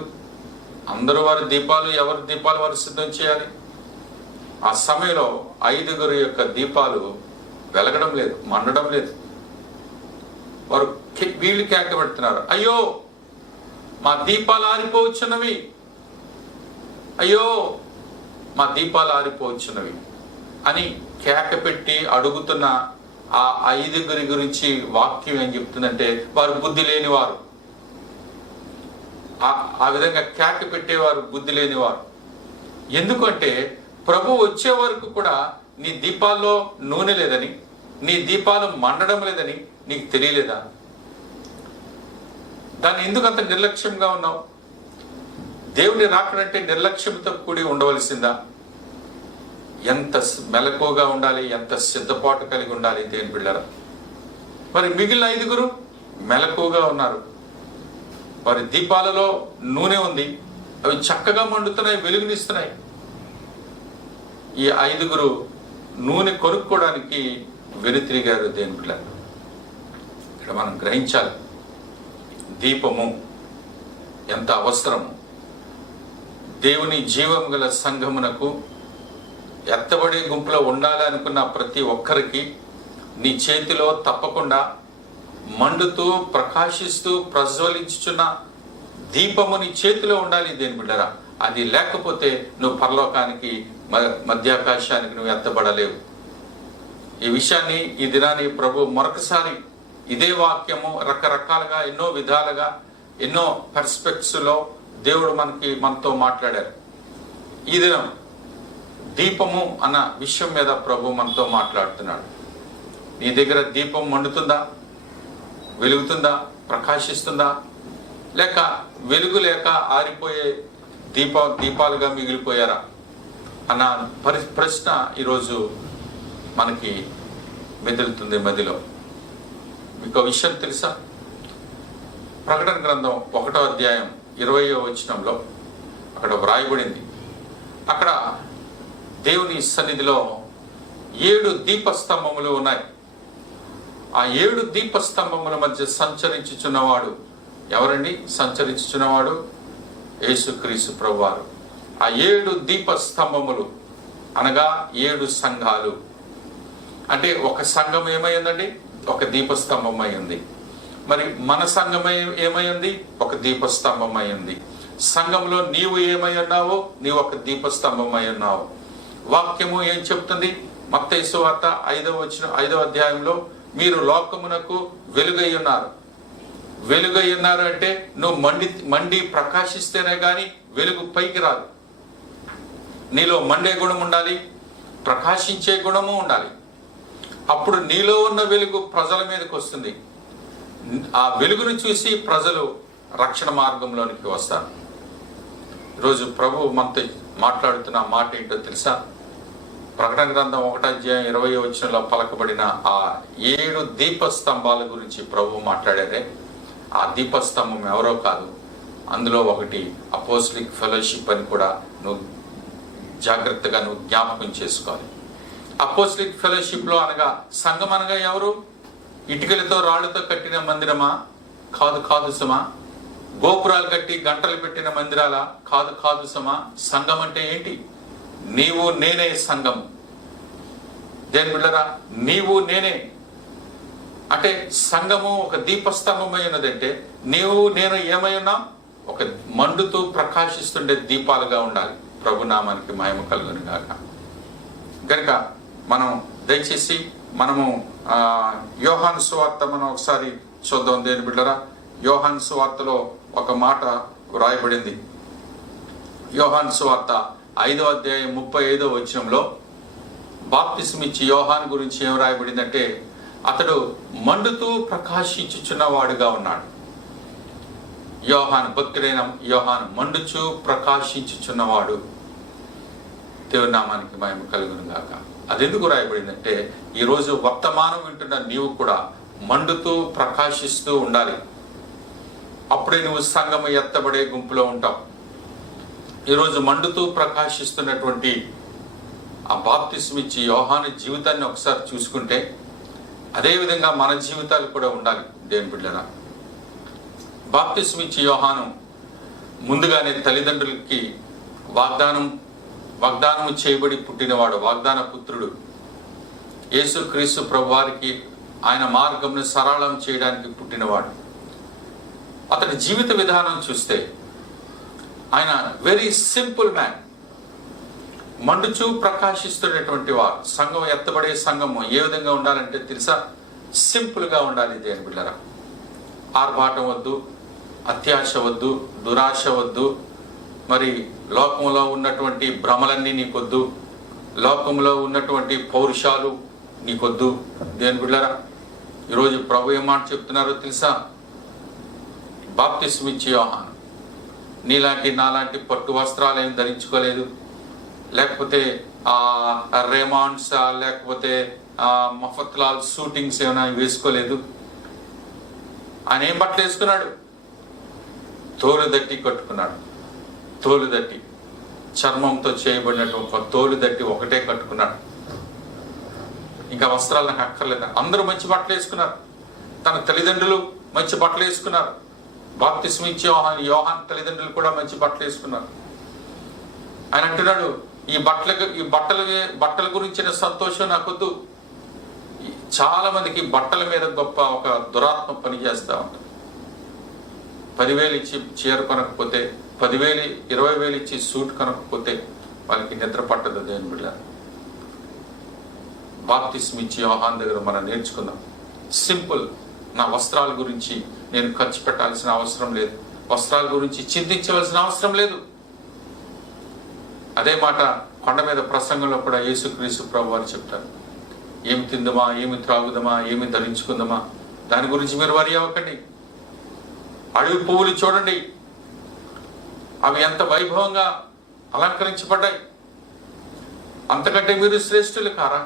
అందరూ వారి దీపాలు, ఎవరి దీపాలు వారు సిద్ధం చేయాలి. ఆ సమయంలో 5 యొక్క దీపాలు వెలగడం లేదు, మండడం లేదు. వారు వీళ్ళు కేక పెడుతున్నారు, అయ్యో మా దీపాలు ఆరిపోవచ్చున్నవి, అయ్యో మా దీపాలు ఆరిపోవచ్చున్నవి అని కేక పెట్టి అడుగుతున్న ఆ 5 గురించి వాక్యం ఏం చెప్తుందంటే, వారు బుద్ధి లేని వారు, ఆ విధంగా క్యాట్ పెట్టేవారు బుద్ధి లేనివారు. ఎందుకంటే ప్రభు వచ్చే వరకు కూడా నీ దీపాల్లో నూనె లేదని, నీ దీపాలు మండడం లేదని నీకు తెలియలేదా? దాన్ని ఎందుకు అంత నిర్లక్ష్యంగా ఉన్నావు? దేవుని రాకడంటే నిర్లక్ష్యంతో కూడి ఉండవలసిందా? ఎంత మెలకువగా ఉండాలి, ఎంత సిద్ధపాటు కలిగి ఉండాలి దేవుని బిడ్డలారా. మరి మిగిలిన 5 మెలకువగా ఉన్నారు. వారి దీపాలలో నూనె ఉంది, అవి చక్కగా మండుతున్నాయి, వెలుగునిస్తున్నాయి. ఈ 5 నూనె కొనుక్కోవడానికి వెనుతిరిగారు దేవుని బిడ్డలారా. ఇక్కడ మనం గ్రహించాలి, దీపము ఎంత అవసరము. దేవుని జీవం గల సంఘమునకు ఎత్తబడే గుంపులో ఉండాలి అనుకున్న ప్రతి ఒక్కరికి నీ చేతిలో తప్పకుండా మండుతూ ప్రకాశిస్తూ ప్రజ్వలించుచున్న దీపము నీ చేతిలో ఉండాలి దేని బిడ్డరా. అది లేకపోతే నువ్వు పరలోకానికి మధ్యాకాశానికి నువ్వు ఎత్తబడలేవు. ఈ విషయాన్ని ఈ దినాన్ని ప్రభు మరొకసారి ఇదే వాక్యము రకరకాలుగా ఎన్నో విధాలుగా ఎన్నో పర్స్పెక్ట్స్లో దేవుడు మనతో మాట్లాడారు. ఈ దినం దీపము అన్న విషయం మీద ప్రభు మనతో మాట్లాడుతున్నాడు. నీ దగ్గర దీపం మండుతుందా, వెలుగుతుందా, ప్రకాశిస్తుందా, లేక వెలుగు లేక ఆరిపోయే దీపాలుగా మిగిలిపోయారా అన్న ప్రశ్న ఈరోజు మనకి మెదులుతుంది మదిలో. మీకు విషయం తెలుసా? ప్రకటన గ్రంథం 1వ అధ్యాయం 20వ వచనంలో అక్కడ వ్రాయబడింది. అక్కడ దేవుని సన్నిధిలో 7 దీపస్తంభములు ఉన్నాయి. ఆ 7 దీపస్తంభముల మధ్య సంచరించుచున్నవాడు ఎవరండి? సంచరించుచున్నవాడు యేసుక్రీస్తు ప్రభువారు. ఆ 7 దీపస్తంభములు అనగా 7 సంఘాలు. అంటే ఒక సంఘం ఏమైందండి? ఒక దీపస్తంభం అయింది. మరి మన సంఘం ఏమైంది? ఒక దీపస్తంభం అయింది. సంఘంలో నీవు ఏమై ఉన్నావో నీవు ఒక దీపస్తంభం అయి ఉన్నావు. వాక్యము ఏం చెప్తుంది? మత్తయి సువార్త 5వ అధ్యాయంలో మీరు లోకమునకు వెలుగై ఉన్నారు. వెలుగై ఉన్నారు అంటే నువ్వు మండి ప్రకాశిస్తేనే గాని వెలుగు పైకి రాదు. నీలో మండే గుణం ఉండాలి, ప్రకాశించే గుణము ఉండాలి. అప్పుడు నీలో ఉన్న వెలుగు ప్రజల మీదకి వస్తుంది. ఆ వెలుగును చూసి ప్రజలు రక్షణ మార్గంలోనికి వస్తారు. ఈరోజు ప్రభు మనతో మాట్లాడుతున్న మాట ఏంటో తెలుసా? ప్రకటన గ్రంథం 1వ అధ్యాయం 20వ వచనంలో పలకబడిన ఆ 7 దీపస్తంభాల గురించి ప్రభు మాట్లాడారే. ఆ దీపస్తంభం ఎవరో కాదు, అందులో ఒకటి అపోస్టలిక్ ఫెలోషిప్ అని కూడా నువ్వు జాగ్రత్తగా జ్ఞాపకం చేసుకోవాలి. అపోస్టలిక్ ఫెలోషిప్లో అనగా సంఘం అనగా ఎవరు? ఇటుకలతో రాళ్లతో కట్టిన మందిరమా? కాదు సుమా. గోపురాలు కట్టి గంటలు పెట్టిన మందిరాలా? కాదు సుమా. సంఘం అంటే ఏంటి? నీవు నేనే సంఘం. దేని బిడ్డరా, నీవు నేనే అంటే సంఘము ఒక దీపస్తంభమై ఉన్నదంటే నీవు నేను ఏమై ఉన్నాం? ఒక మండుతూ ప్రకాశిస్తుండే దీపాలుగా ఉండాలి. ప్రభునామానికి మహిమ కలుగును గాక. కనుక మనం దయచేసి మనము యోహాను సువార్త మనం ఒకసారి చూద్దాం. దేని బిడ్డరా, యోహాను సువార్తలో ఒక మాట వ్రాయబడింది. యోహాను సువార్త 5వ అధ్యాయం 35వ వచనంలో బాప్తిస్మిచ్చి యోహాను గురించి ఏం రాయబడిందంటే అతడు మండుతూ ప్రకాశించుచున్నవాడుగా ఉన్నాడు. భక్తుడైన యోహాను మండుచు ప్రకాశించుచున్నవాడు. దేవుని నామానికి మహిమ కలుగును గాక. అది ఎందుకు రాయబడిందంటే ఈరోజు వర్తమానం వింటున్న నీవు కూడా మండుతూ ప్రకాశిస్తూ ఉండాలి. అప్పుడే నువ్వు సంఘము ఎత్తబడే గుంపులో ఉంటావు. ఈరోజు మండుతూ ప్రకాశిస్తున్నటువంటి ఆ బాప్తిస్మిచ్చి యోహాను జీవితాన్ని ఒకసారి చూసుకుంటే అదేవిధంగా మన జీవితాలు కూడా ఉండాలి. దేవుని బిడ్డలారా, బాప్తిస్మిచ్చి యోహాను ముందుగానే తల్లిదండ్రులకి వాగ్దానం చేయబడి పుట్టినవాడు, వాగ్దాన పుత్రుడు. యేసుక్రీస్తు ప్రభువారికి ఆయన మార్గంను సరళం చేయడానికి పుట్టినవాడు. అతని జీవిత విధానం చూస్తే ఆయన వెరీ సింపుల్ మ్యాన్. మండుచూ ప్రకాశిస్తున్నటువంటి వారు. సంఘం ఎత్తబడే సంఘము ఏ విధంగా ఉండాలంటే తెలుసా? సింపుల్గా ఉండాలి. దేని బిడ్డలారా, ఆర్భాటం వద్దు, అత్యాశ వద్దు, దురాశ వద్దు, మరి లోకంలో ఉన్నటువంటి భ్రమలన్నీ నీకొద్దు, లోకంలో ఉన్నటువంటి పౌరుషాలు నీకొద్దు. దేని బిడ్డలారా, ఈరోజు ప్రభు ఏం మాట చెప్తున్నారో తెలుసా? బాప్తిస్మం ఇచ్చే యోహాను నీలాంటి నాలాంటి పట్టు వస్త్రాలు ఏం ధరించుకోలేదు, లేకపోతే రేమాండ్స్ లేకపోతే మఫత్లాల్ షూటింగ్స్ ఏమైనా వేసుకోలేదు. ఆయన ఏం బట్టలు వేసుకున్నాడు? తోలుదట్టి కట్టుకున్నాడు. తోలుదట్టి, చర్మంతో చేయబడినటువంటి ఒక తోలుదట్టి ఒకటే కట్టుకున్నాడు. ఇంకా వస్త్రాలు నాకు అక్కర్లేదు. అందరూ మంచి బట్టలు వేసుకున్నారు, తన తల్లిదండ్రులు మంచి బట్టలు వేసుకున్నారు. బాప్తిస్మం ఇచ్చే యోహాను తల్లిదండ్రులు కూడా మంచి బట్టలు వేసుకున్నారు. ఆయన అంటున్నాడు, ఈ బట్టల గురించిన సంతోషం నాకొద్దు. చాలా మందికి బట్టల మీద గొప్ప ఒక దురాత్మ పని చేస్తూ ఉంటుంది. 10,000 ఇచ్చి చీర కొనకపోతే, 10,000 20,000 ఇచ్చి సూట్ కొనకపోతే వాళ్ళకి నిద్ర పట్టదు. దేని బిడ్డ, బాప్తిస్మం ఇచ్చి యోహాను దగ్గర మనం నేర్చుకుందాం. సింపుల్. నా వస్త్రాల గురించి నేను ఖర్చు పెట్టాల్సిన అవసరం లేదు, వస్త్రాల గురించి చింతించవలసిన అవసరం లేదు. అదే మాట కొండ మీద ప్రసంగంలో కూడా యేసుక్రీస్తు ప్రభు వారు చెప్తారు. ఏమి తిందమా, ఏమి త్రాగుదమా, ఏమి ధరించుకుందామా, దాని గురించి మీరు వరి అవ్వకండి. అడవి పువ్వులు చూడండి, అవి ఎంత వైభవంగా అలంకరించబడ్డాయి. అంతకంటే మీరు శ్రేష్ఠులు కారా?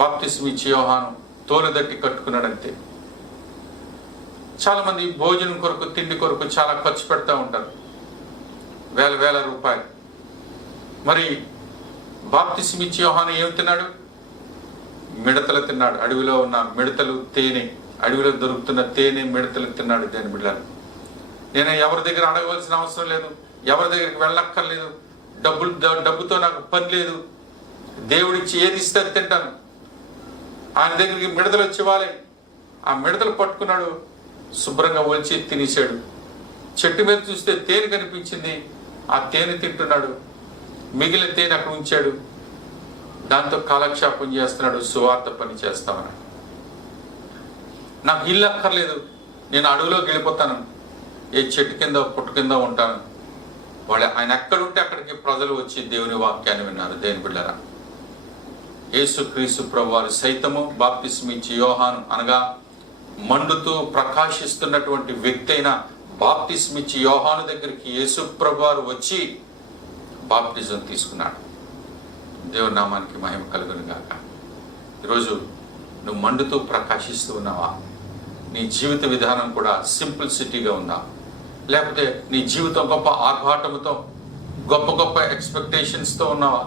బాప్తిస్మం ఇచ్చే యోహాను తోలుదట్టి కట్టుకున్నాడంతే. చాలా మంది భోజనం కొరకు, తిండి కొరకు చాలా ఖర్చు పెడతా ఉంటారు, వేల రూపాయలు. మరి బాప్తిస్మం ఇచ్చే యోహాను ఏం తిన్నాడు? మిడతలు తిన్నాడు. అడవిలో ఉన్న మిడతలు, తేనె, అడవిలో దొరుకుతున్న తేనె, మిడతలు తిన్నాడు. దేని బిడ్డలు, నేను ఎవరి దగ్గర అడగవలసిన అవసరం లేదు, ఎవరి దగ్గరికి వెళ్ళక్కర్లేదు, డబ్బుతో నాకు పని లేదు. దేవుడిచ్చి ఏది ఇస్తే తింటాను. ఆయన దగ్గరికి మిడతలు వచ్చేవాళ్ళే. ఆ మిడతలు పట్టుకున్నాడు, శుభ్రంగా ఒలిచి తినేసాడు. చెట్టు మీద చూస్తే తేనె కనిపించింది, ఆ తేనె తింటున్నాడు. మిగిలిన తేనె అక్కడ ఉంచాడు, దాంతో కాలక్షేపం చేస్తున్నాడు, సువార్త పని చేస్తామని. నాకు ఇల్లు అక్కర్లేదు, నేను అడవిలోకి వెళ్ళిపోతాను, ఏ చెట్టు కింద పుట్టు కింద ఉంటాను. ఆయన ఎక్కడుంటే అక్కడికి ప్రజలు వచ్చి దేవుని వాక్యాన్ని విన్నారు. దేని బిడ్డరా, యేసుక్రీస్తు ప్రభు వారు సైతము బాప్తిస్మం ఇచ్చే యోహాను అనగా మండుతూ ప్రకాశిస్తున్నటువంటి వ్యక్తి అయిన బాప్తిస్మం ఇచ్చే యోహాను దగ్గరికి యేసు ప్రభు వారు వచ్చి బాప్తిజం తీసుకున్నాడు. దేవుని నామానికి మహిమ కలుగును గాక. ఈరోజు నువ్వు మండుతూ ప్రకాశిస్తూ ఉన్నావా? నీ జీవిత విధానం కూడా సింప్లిసిటీగా ఉందా? లేకపోతే నీ జీవితం గొప్ప ఆర్భాటముతో, గొప్ప ఎక్స్పెక్టేషన్స్తో ఉన్నావా?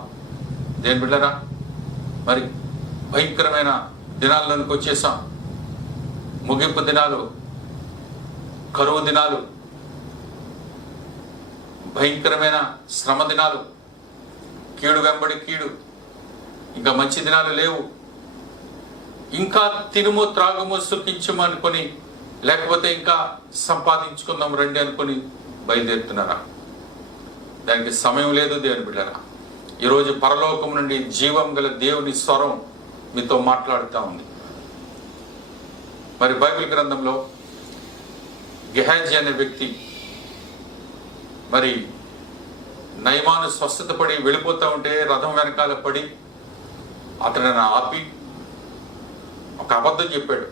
దేని బిడ్డరా, మరి భయంకరమైన దినాల్లోనికి వచ్చేసాం. ముగింపు దినాలు, కరువు దినాలు, భయంకరమైన శ్రమ దినాలు, కీడు వెంబడి కీడు, ఇంకా మంచి దినాలు లేవు. ఇంకా తినుము త్రాగుము సుఖించము అనుకొని, లేకపోతే ఇంకా సంపాదించుకుందాం రండి అనుకొని బయలుదేరుతున్నారా? దానికి సమయం లేదు. దేవుని బిడ్డరా, ఈరోజు పరలోకం నుండి జీవం గల దేవుని స్వరం మీతో మాట్లాడుతూ ఉంది. మరి బైబిల్ గ్రంథంలో గెహాజీ అనే వ్యక్తి మరి నయమాను స్వస్థత పడి వెళ్ళిపోతూ ఉంటే రథం వెనకాల పడి అతడిని ఆపి ఒక అబద్ధం చెప్పాడు.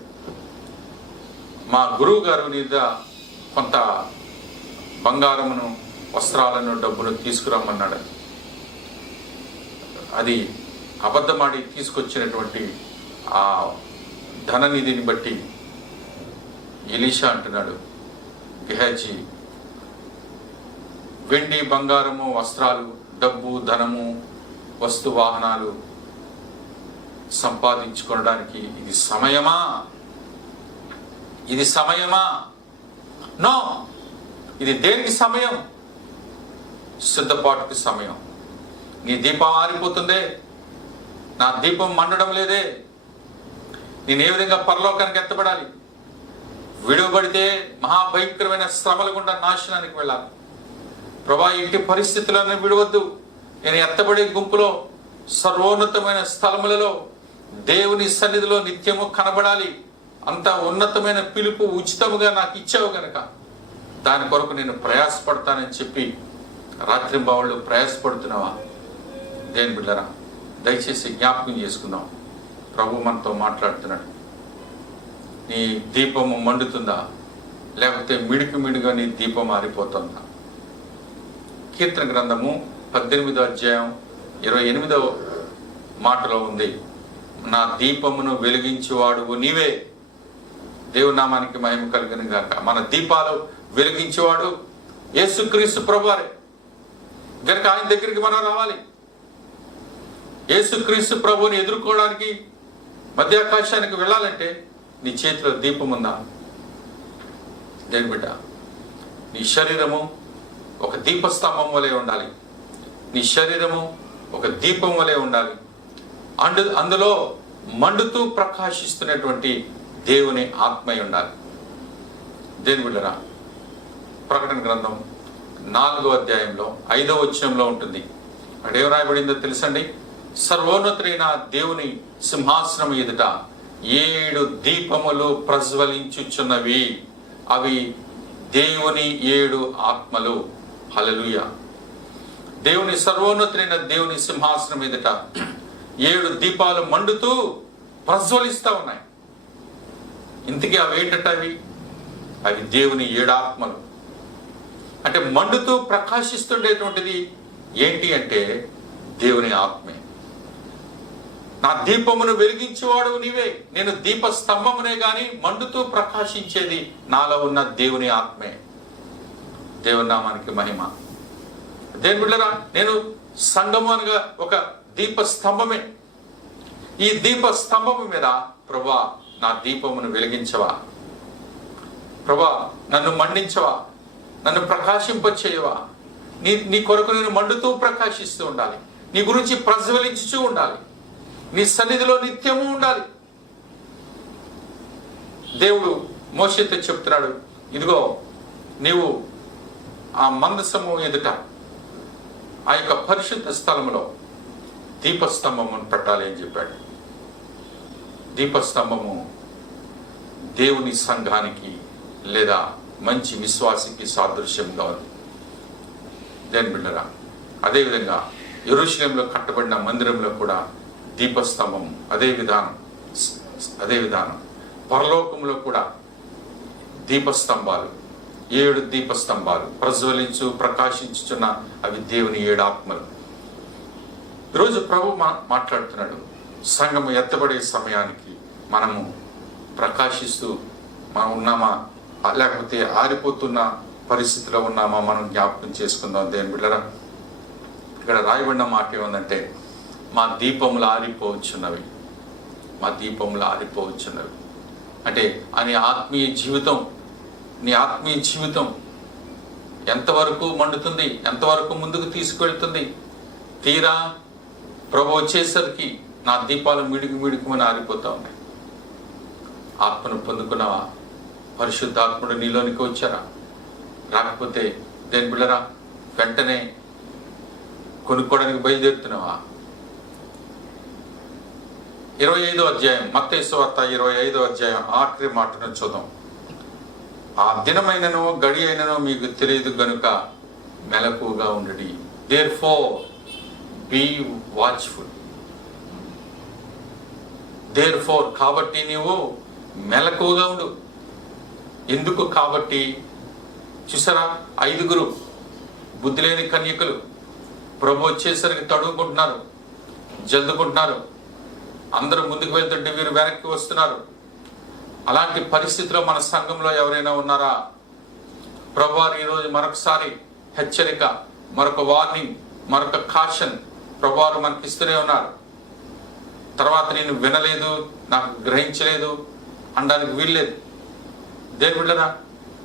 మా గురువు గారు మీద కొంత బంగారమును, వస్త్రాలను, డబ్బును తీసుకురమ్మన్నాడు. అది అబద్ధమాడి తీసుకొచ్చినటువంటి ఆ ధననిధిని బట్టి ఎలీషా అంటున్నాడు, గెహాజీ వెండి, బంగారము, వస్త్రాలు, డబ్బు, ధనము, వస్తు వాహనాలు సంపాదించుకోవడానికి ఇది సమయమా? ఇది సమయమా? నో. ఇది దేనికి సమయం? సిద్ధపాటుకి సమయం. నీ దీపం ఆరిపోతుందే, నా దీపం మండడం లేదే, నేను ఏ విధంగా పరలోకానికి ఎత్తబడాలి? విడువబడితే మహాభయంకరమైన శ్రమల గుండా నాశనానికి వెళ్ళాలి. ప్రభా, ఇంటి పరిస్థితులను విడవద్దు, నేను ఎత్తబడే గుంపులో సర్వోన్నతమైన స్థలములలో దేవుని సన్నిధిలో నిత్యము కనబడాలి. అంత ఉన్నతమైన పిలుపు ఉచితముగా నాకు ఇచ్చావు గనక దాని కొరకు నేను ప్రయాసపడతానని చెప్పి రాత్రింబవళ్ళు ప్రయాసపడుతున్నావా? దేని బిడ్డరా, దయచేసి జ్ఞాపకం చేసుకుందాం. ప్రభు మనతో మాట్లాడుతున్నాడు. నీ దీపము మండుతుందా, లేకపోతే మిడికి మిడిగా నీ దీపం ఆరిపోతుందా? కీర్తన గ్రంథము 18వ అధ్యాయం 28వ మాటలో ఉంది, నా దీపమును వెలిగించేవాడువు నీవే. దేవుని నామానికి మహిమ కలిగిన గాక. మన దీపాలు వెలిగించేవాడు యేసుక్రీస్తు ప్రభువారే గనక ఆయన దగ్గరికి మనం రావాలి. యేసుక్రీస్తు ప్రభువుని ఎదుర్కోవడానికి మధ్యాకాశానికి వెళ్ళాలంటే నీ చేతిలో దీపం ఉందా? దేని బిడ్డ, నీ శరీరము ఒక దీపస్తంభం వలె ఉండాలి. నీ శరీరము ఒక దీపం వలె ఉండాలి. అందులో మండుతూ ప్రకాశిస్తున్నటువంటి దేవుని ఆత్మై ఉండాలి. దేని బిడ్డరా, ప్రకటన గ్రంథం 4వ అధ్యాయంలో 5వ వచనంలో ఉంటుంది. అక్కడ ఏం రాయబడిందో తెలుసండి? సర్వోన్నతుడైన దేవుని సింహాసనం ఎదుట 7 దీపములు ప్రజ్వలించుచున్నవి, అవి దేవుని 7 ఆత్మలు. హల్లెలూయా. దేవుని సర్వోన్నతుడైన దేవుని సింహాసనం ఎదుట 7 దీపాలు మండుతూ ప్రజ్వలిస్తూ ఉన్నాయి. ఇంతకీ అవి ఏంటంటే అవి దేవుని 7 ఆత్మలు. అంటే మండుతూ ప్రకాశిస్తుండేటువంటిది ఏంటి అంటే దేవుని ఆత్మే. నా దీపమును వెలిగించేవాడు నీవే. నేను దీప స్తంభమునే గాని మండుతూ ప్రకాశించేది నాలో ఉన్న దేవుని ఆత్మే. దేవుని నామానికి మహిమ. దేని బిడ్డరా, నేను సంఘము అనగా ఒక దీప స్తంభమే. ఈ దీప స్తంభము మీద ప్రభువా నా దీపమును వెలిగించవా, ప్రభువా నన్ను మండించవా, నన్ను ప్రకాశింపచేయవా. నీ కొరకు నేను మండుతూ ప్రకాశిస్తూ ఉండాలి. నీ గురించి ప్రజ్వలించుతూ ఉండాలి. నీ సన్నిధిలో నిత్యము ఉండాలి. దేవుడు మోషేతో చెప్తున్నాడు, ఇదిగో నీవు ఆ మందసము ఎదుట ఆ యొక్క పరిశుద్ధ స్థలములో దీపస్తంభమును పెట్టాలి అని చెప్పాడు. దీపస్తంభము దేవుని సంఘానికి లేదా మంచి విశ్వాసికి సాదృశ్యంగా ఉంది. దేని బిడ్డరా, అదేవిధంగా యెరూషలేములో కట్టబడిన మందిరంలో కూడా దీపస్తంభం అదే విధానం పరలోకంలో కూడా దీపస్తంభాలు 7 దీపస్తంభాలు ప్రజ్వలించు ప్రకాశించుచున్న అవి దేవుని 7 ఆత్మలు. ఈరోజు ప్రభు మాట్లాడుతున్నాడు, సంఘము ఎత్తబడే సమయానికి మనము ప్రకాశిస్తూ మనం ఉన్నామా, లేకపోతే ఆరిపోతున్న పరిస్థితిలో ఉన్నామా మనం జ్ఞాపకం చేసుకుందాం. దేని బిడ్డరా, ఇక్కడ రాయబడిన మాట ఏమందంటే, మా దీపములు ఆరిపోవచ్చున్నవి, మా దీపములు ఆరిపోవచ్చున్నవి. అంటే నీ ఆత్మీయ జీవితం ఎంతవరకు మండుతుంది, ఎంతవరకు ముందుకు తీసుకువెళ్తుంది? తీరా ప్రభు వచ్చేసరికి నా దీపాలు మిడుకుమని ఆరిపోతా ఉన్నాయి. ఆత్మను పొందుకున్నావా? పరిశుద్ధాత్ముడు నీలోనికి వచ్చారా? రాకపోతే దేని బిళ్ళరా వెంటనే కొనుక్కోవడానికి బయలుదేరుతున్నావా? 25వ అధ్యాయం మత్తయి సువార్త 25వ అధ్యాయం ఆఖరి మాటను చూద్దాం. ఆ దినమైనను గడి అయినను మీకు తెలియదు గనుక మెలకుగా ఉండండి. Therefore be watchful. దేర్ఫోర్ కాబట్టి నీవు మెలకుగా ఉండు. ఎందుకు కాబట్టి? చూసారా, 5 బుద్ధి లేని కన్యకలు ప్రభు వచ్చేసరికి తడుగుకుంటున్నారు, జల్దుకుంటున్నారు. అందరూ ముందుకు వెళ్తుంటే వీరు వెనక్కి వస్తున్నారు. అలాంటి పరిస్థితిలో మన సంఘంలో ఎవరైనా ఉన్నారా? ప్రభువారు ఈరోజు మరొకసారి హెచ్చరిక, మరొక వార్నింగ్, మరొక కాషన్ ప్రభువారు మనకిస్తూనే ఉన్నారు. తర్వాత నేను వినలేదు, నాకు గ్రహించలేదు అనడానికి వీల్లేదు. దేని బిడ్డరా,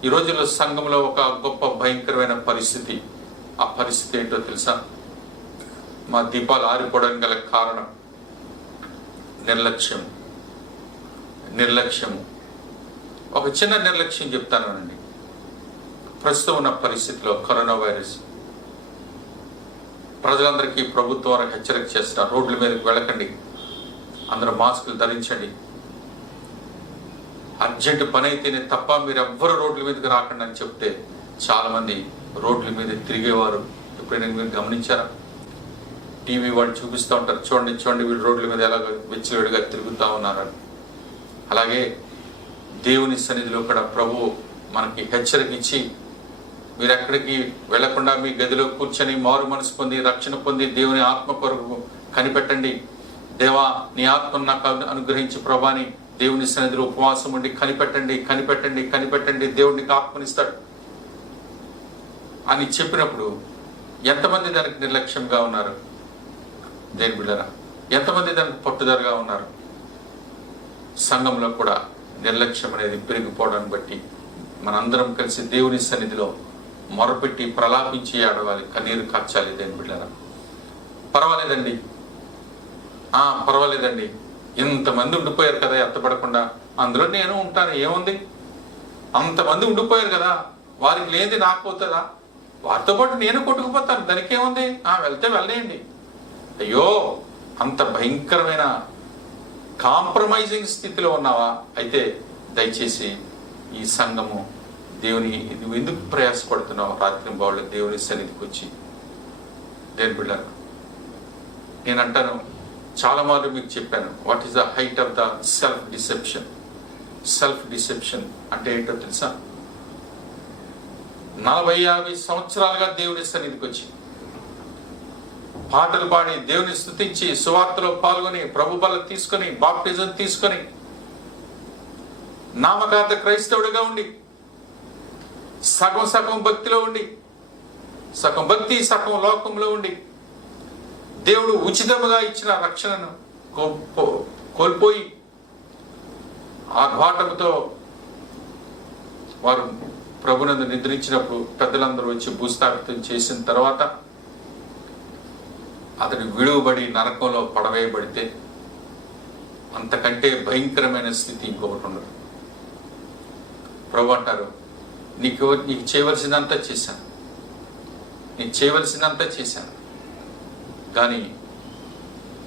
ఈ రోజుల్లో సంఘంలో ఒక గొప్ప భయంకరమైన పరిస్థితి. ఆ పరిస్థితి ఏంటో తెలుసా? మా దీపాలు ఆరిపోవడానికి గల కారణం నిర్లక్ష్యము. ఒక చిన్న నిర్లక్ష్యం చెప్తానండి. ప్రస్తుతం ఉన్న పరిస్థితిలో కరోనా వైరస్ ప్రజలందరికీ ప్రభుత్వం హెచ్చరిక చేస్తారు, రోడ్ల మీదకి వెళ్ళకండి, అందరూ మాస్కులు ధరించండి. అర్జెంటు పని అయితేనే తప్ప మీరు ఎవ్వరు రోడ్ల మీదకి రాకండి అని చెప్తే చాలామంది రోడ్ల మీద తిరిగేవారు. ఎప్పుడైనా మీరు గమనించారా? టీవీ వాళ్ళు చూపిస్తూ ఉంటారు, చూడండి చూడండి వీళ్ళు రోడ్ల మీద ఎలాగ విచ్చలవిడిగా తిరుగుతూ ఉన్నారని. అలాగే దేవుని సన్నిధిలో కూడా ప్రభువు మనకి హెచ్చరిక ఇచ్చి, మీరు ఎక్కడికి వెళ్లకుండా మీ గదిలో కూర్చొని మారు మనసు పొంది రక్షణ పొంది దేవుని ఆత్మ కొరకు కనిపెట్టండి. దేవా నీ ఆత్మను నాకు అనుగ్రహించి ప్రభాని దేవుని సన్నిధిలో ఉపవాసం ఉండి కనిపెట్టండి కనిపెట్టండి కనిపెట్టండి, దేవుడికి ఆత్మనిస్తాడు అని చెప్పినప్పుడు ఎంతమంది దానికి నిర్లక్ష్యంగా ఉన్నారు? దేని బిడ్డరా, ఎంతమంది దానికి పట్టుదలగా ఉన్నారు? సంఘంలో కూడా నిర్లక్ష్యం అనేది పెరిగిపోవడాన్ని బట్టి మనందరం కలిసి దేవుని సన్నిధిలో మొరపెట్టి ప్రలాపించి ఆడవాలి, కన్నీరు కార్చాలి. దేని బిడ్డరా, పర్వాలేదండి, పర్వాలేదండి, ఇంతమంది ఉండిపోయారు కదా ఎత్తపడకుండా, అందులో నేను ఉంటాను, ఏముంది, అంతమంది ఉండిపోయారు కదా, వారికి లేనిది నాకు పోతుందా, వారితో పాటు నేను కొట్టుకుపోతాను, దానికి ఏముంది, వెళ్తే వెళ్ళేయండి. అయ్యో, అంత భయంకరమైన కాంప్రమైజింగ్ స్థితిలో ఉన్నావా? అయితే దయచేసి ఈ సంఘము దేవుని నువ్వు ఎందుకు ప్రయాసపడుతున్నావు? రాత్రి బావులు దేవుని సన్నిధికి వచ్చి దేని బిడ్డరా, నేను అంటాను, చాలా మార్లు మీకు చెప్పాను, what is the height of the self deception. Self deception అంటే ఏంటో తెలుసా? 40-50 సంవత్సరాలుగా దేవుని సన్నిధికి వచ్చి పాటలు పాడి దేవుని స్తుతించి సువార్తలో పాల్గొని ప్రభు బల తీసుకొని బాప్టిజం తీసుకొని నామకార్థ క్రైస్తవుడిగా ఉండి సగం సగం భక్తిలో ఉండి, సగం భక్తి సగం లోకంలో ఉండి దేవుడు ఉచితముగా ఇచ్చిన రక్షణను కోల్పోయి ఆ ఘాటముతో వారు ప్రభునందు నిద్రించినప్పుడు పెద్దలందరూ వచ్చి భూస్థాపితం చేసిన తర్వాత అతడు విడువబడి నరకంలో పడవేయబడితే అంతకంటే భయంకరమైన స్థితి ఇంకొకటి ఉండదు. ప్రభు అంటారు, నీకు చేయవలసిందంతా చేశాను, నీకు చేయవలసిందంతా చేశాను, కానీ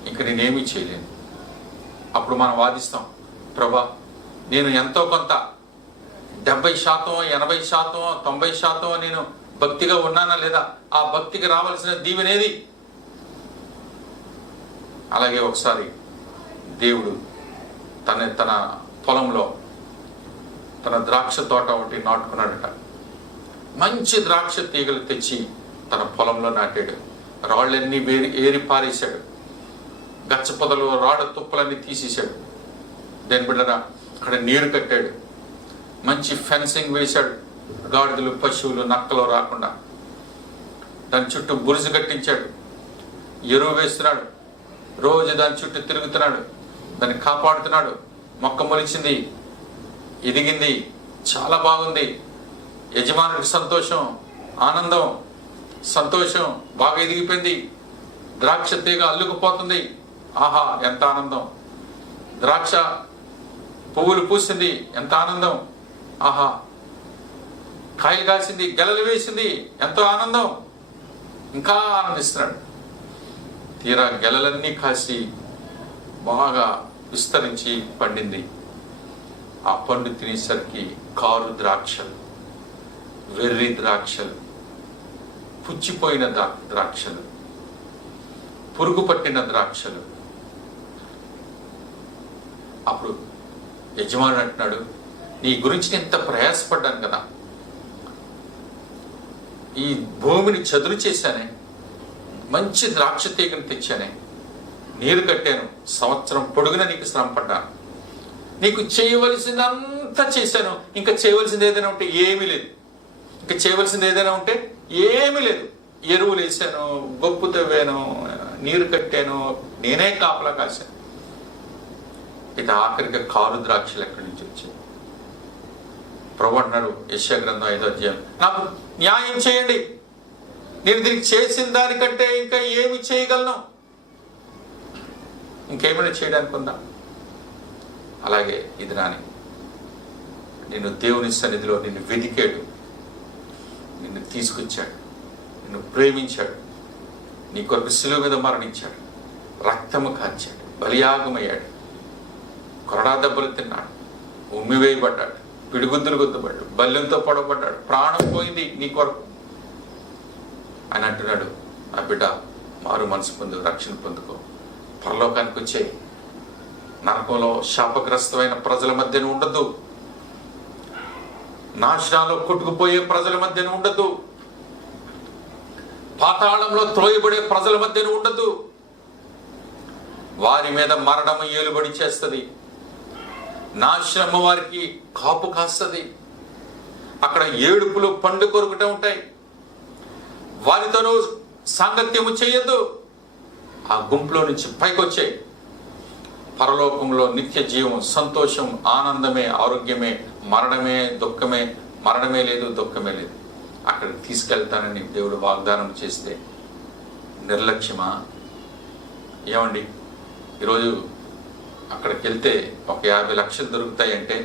ఇంక నేనేమీ చేయలేను. అప్పుడు మనం వాదిస్తాం, ప్రభా నేను ఎంతో కొంత 70%, 80%, 90% నేను భక్తిగా ఉన్నానా లేదా, ఆ భక్తికి రావాల్సిన దీవెనేది. అలాగే ఒకసారి దేవుడు తన పొలంలో తన ద్రాక్ష తోట ఒకటి నాటుకున్నాడట. మంచి ద్రాక్ష తీగలు తెచ్చి తన పొలంలో నాటాడు. రాళ్ళన్నీ ఏరి పారేశాడు, గచ్చ పొదలు రాళ్ళ తుప్పలన్నీ తీసేశాడు. దేని బిడ్డరా, అక్కడ నీరు కట్టాడు, మంచి ఫెన్సింగ్ వేశాడు, గాడిదలు పశువులు నక్కలు రాకుండా. దాని చుట్టూ బురుజు కట్టించాడు, ఎరువు వేస్తున్నాడు, రోజు దాని చుట్టూ తిరుగుతున్నాడు, దాన్ని కాపాడుతున్నాడు. మొక్క మొలిచింది, ఎదిగింది, చాలా బాగుంది. యజమానుడికి సంతోషం, ఆనందం, సంతోషం, బాగా ఎదిగిపోయింది. ద్రాక్ష తీగ అల్లుకుపోతుంది, ఆహా ఎంత ఆనందం. ద్రాక్ష పువ్వులు పూసింది, ఎంత ఆనందం, ఆహా. కాయలు కాసింది, గెలలు వేసింది, ఎంతో ఆనందం, ఇంకా ఆనందిస్తున్నాడు. తీరా గెలలన్నీ కాసి బాగా విస్తరించి పండింది. ఆ పండు తినేసరికి కారు ద్రాక్షలు, వెర్రి ద్రాక్షలు, పుచ్చిపోయిన ద్రాక్షలు, పురుగు పట్టిన ద్రాక్షలు. అప్పుడు యజమానుడు అంటున్నాడు, నీ గురించి ఎంత ప్రయాసపడ్డాను కదా, ఈ భూమిని చదును చేశానే, మంచి ద్రాక్ష తీగను తెచ్చానే, నీరు కట్టాను, సంవత్సరం పొడుగున నీకు శ్రమ పడ్డాను, నీకు చేయవలసిందంతా చేశాను, ఇంకా చేయవలసింది ఏదైనా ఉంటే ఏమీ లేదు, ఇంకా చేయవలసింది ఏదైనా ఉంటే ఏమీ లేదు. ఎరువులు వేసాను, గొప్పు తవ్వాను, నీరు కట్టాను, నేనే కాపలా కాశాను. ఇది ఆఖరిగా కారు ద్రాక్షలు ఎక్కడి నుంచి వచ్చాయి? ప్రభు అంటున్నాడు యెషయా గ్రంథం 5వ అధ్యాయం, నాకు న్యాయం చేయండి, నేను దీనికి చేసిన దానికంటే ఇంకా ఏమి చేయగలను, ఇంకేమైనా చేయడానికి ఉందా? అలాగే ఇది నాని నిన్ను దేవుని సన్నిధిలో నిన్ను వెతికాడు, నిన్ను తీసుకొచ్చాడు, నిన్ను ప్రేమించాడు, నీ కొరకు శిలువ మీద మరణించాడు, రక్తము కార్చాడు, బలియాగమయ్యాడు, కొరడా దెబ్బలు తిన్నాడు, ఉమ్మివేయబడ్డాడు, పిడిగుద్దులు గుద్దబడ్డాడు, బల్లెంతో పొడవబడ్డాడు, ప్రాణం పోయింది నీ కొరకు. ఆయన అంటున్నాడు, ఆ బిడ్డ మారు మనసు పొందు, రక్షణ పొందుకో, పరలోకానికి వచ్చే, నరకంలో శాపగ్రస్తమైన ప్రజల మధ్యన ఉండద్దు, నాశనాల్లో కొట్టుకుపోయే ప్రజల మధ్యన ఉండద్దు, పాతాళంలో త్రోయబడే ప్రజల మధ్యన ఉండద్దు. వారి మీద మరణము ఏలుబడి చేస్తుంది, నాశనము వారికి కాపు కాస్తుంది. అక్కడ ఏడుపులు పండు కొరుకుట ఉంటాయి. వారితోనూ సాంగత్యము చేయొద్దు. ఆ గుంపులో నుంచి పైకి వచ్చాయి. పరలోకంలో నిత్య జీవం, సంతోషం, ఆనందమే, ఆరోగ్యమే, మరణమే దుఃఖమే, మరణమే లేదు, దుఃఖమే లేదు. అక్కడికి తీసుకెళ్తానని దేవుడు వాగ్దానం చేస్తే నిర్లక్ష్యమా? ఏమండి, ఈరోజు అక్కడికి వెళ్తే ఒక 50 లక్షలు దొరుకుతాయంటే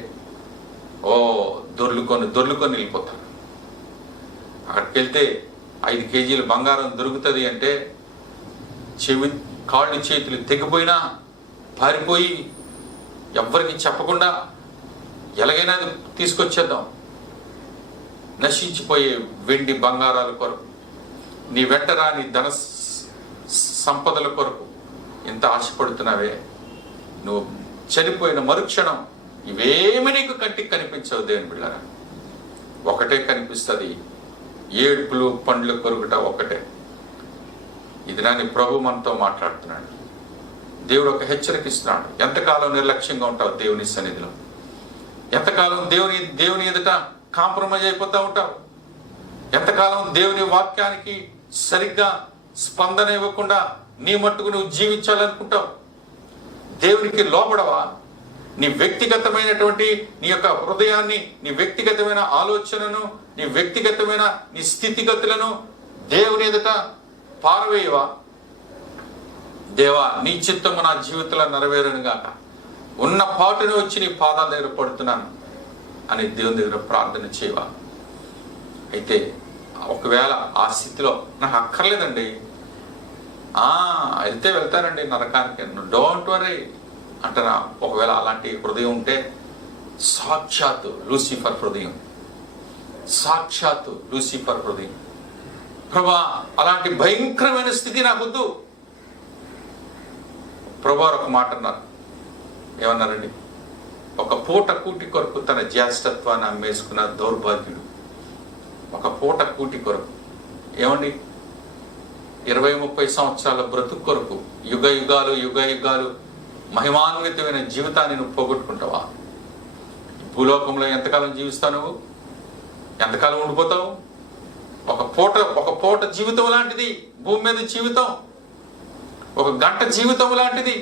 దొర్లుకొని వెళ్ళిపోతారు. అక్కడికి వెళ్తే 5 కేజీలు బంగారం దొరుకుతుంది అంటే కాళ్ళు చేతులు తెగిపోయినా పారిపోయి ఎవ్వరికి చెప్పకుండా ఎలాగైనా తీసుకొచ్చేద్దాం. నశించిపోయే వెండి బంగారాల కొరకు, నీ వెంట రాని ధన సంపదల కొరకు ఎంత ఆశపడుతున్నావే. నువ్వు చనిపోయిన మరుక్షణం ఇవేమి నీకు కంటికి కనిపించవు దేవుని బిడ్డలారా. ఒకటే కనిపిస్తుంది, ఏడుపులు పండ్లు కొరుకుట ఒకటే. ఇది నాని ప్రభు మనతో మాట్లాడుతున్నాడు. దేవుడు ఒక హెచ్చరికిస్తున్నాడు. ఎంతకాలం నిర్లక్ష్యంగా ఉంటావు దేవుని సన్నిధిలో? ఎంతకాలం దేవుని ఎదుట కాంప్రమైజ్ అయిపోతూ ఉంటావు? ఎంతకాలం దేవుని వాక్యానికి సరిగ్గా స్పందన ఇవ్వకుండా నీ మట్టుకు నువ్వు జీవించాలనుకుంటావు? దేవునికి లోబడవా? నీ వ్యక్తిగతమైనటువంటి నీ యొక్క హృదయాన్ని, నీ వ్యక్తిగతమైన ఆలోచనను, నీ వ్యక్తిగతమైన నీ స్థితిగతులను దేవుని ఎదుట పారవేయవా? దేవా, నీ చిత్తము నా జీవితంలో నెరవేరును గాక, ఉన్న పాటును వచ్చి నీ పాదాల దగ్గర పడుతున్నాను అని దేవుని దగ్గర ప్రార్థన చేయవా? అయితే ఒకవేళ ఆ స్థితిలో నాకు అక్కర్లేదండి, వెళ్తానండి నరకానికి, డోంట్ వరీ అంటారా? ఒకవేళ అలాంటి హృదయం ఉంటే సాక్షాత్తు లూసిఫర్ హృదయం, సాక్షాత్తు లూసిఫర్ హృదయం. ప్రభా, అలాంటి భయంకరమైన స్థితి నాకొద్దు. ప్రభా ఒక మాట అన్నారు. ఏమన్నారండి? ఒక పూట కూటి కొరకు తన జ్యేష్ఠత్వాన్ని అమ్మేసుకున్న దౌర్భాగ్యుడు. ఒక పూట కూటి కొరకు. ఏమండి, 20-30 సంవత్సరాల బ్రతుకు కొరకు యుగ యుగాలు మహిమాన్వితమైన జీవితాన్ని నువ్వు పోగొట్టుకుంటావా? భూలోకంలో ఎంతకాలం జీవిస్తావు? నువ్వు ఎంతకాలం ఉండిపోతావు? ఒక పూట జీవితం లాంటిది భూమి మీద జీవితం, ఒక గంట జీవితం లాంటిది,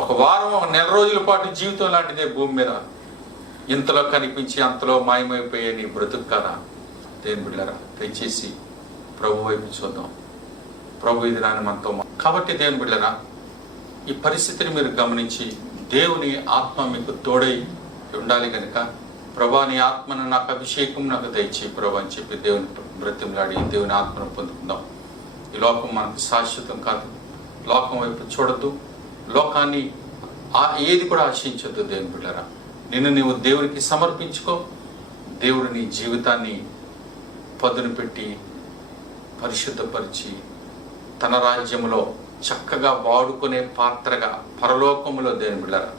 ఒక వారం, ఒక నెల రోజుల పాటు జీవితం లాంటిదే భూమి మీద. ఇంతలో కనిపించి అంతలో మాయమైపోయే నీ బ్రతుకు కదా. దేవుని బిడ్డలారా, దయచేసి ప్రభు వైపు చూద్దాం. ప్రభు ఇది నాని మనతో. కాబట్టి దేవుని బిడ్డలారా, ఈ పరిస్థితిని మీరు గమనించి దేవుని ఆత్మ మీకు తోడై ఉండాలి కనుక, ప్రభా నీ ఆత్మను నాకు అభిషేకం నాకు దయచేయి ప్రభు అని చెప్పి దేవుని బ్రతిమలాడి దేవుని ఆత్మను పొందుకుందాం. ఈ లోకం మనకు శాశ్వతం కాదు. లోకం వైపు చూడద్దు, లోకాన్ని ఏది కూడా ఆశించొద్దు. దేవుని బిడ్డలారా, నిన్ను నీవు దేవునికి సమర్పించుకో. దేవుడు నీ జీవితాన్ని పదును పెట్టి పరిశుద్ధపరిచి తన రాజ్యంలో చక్కగా వాడుకునే పాత్రగా పరలోకములో దేవుని బిడ్డలారా,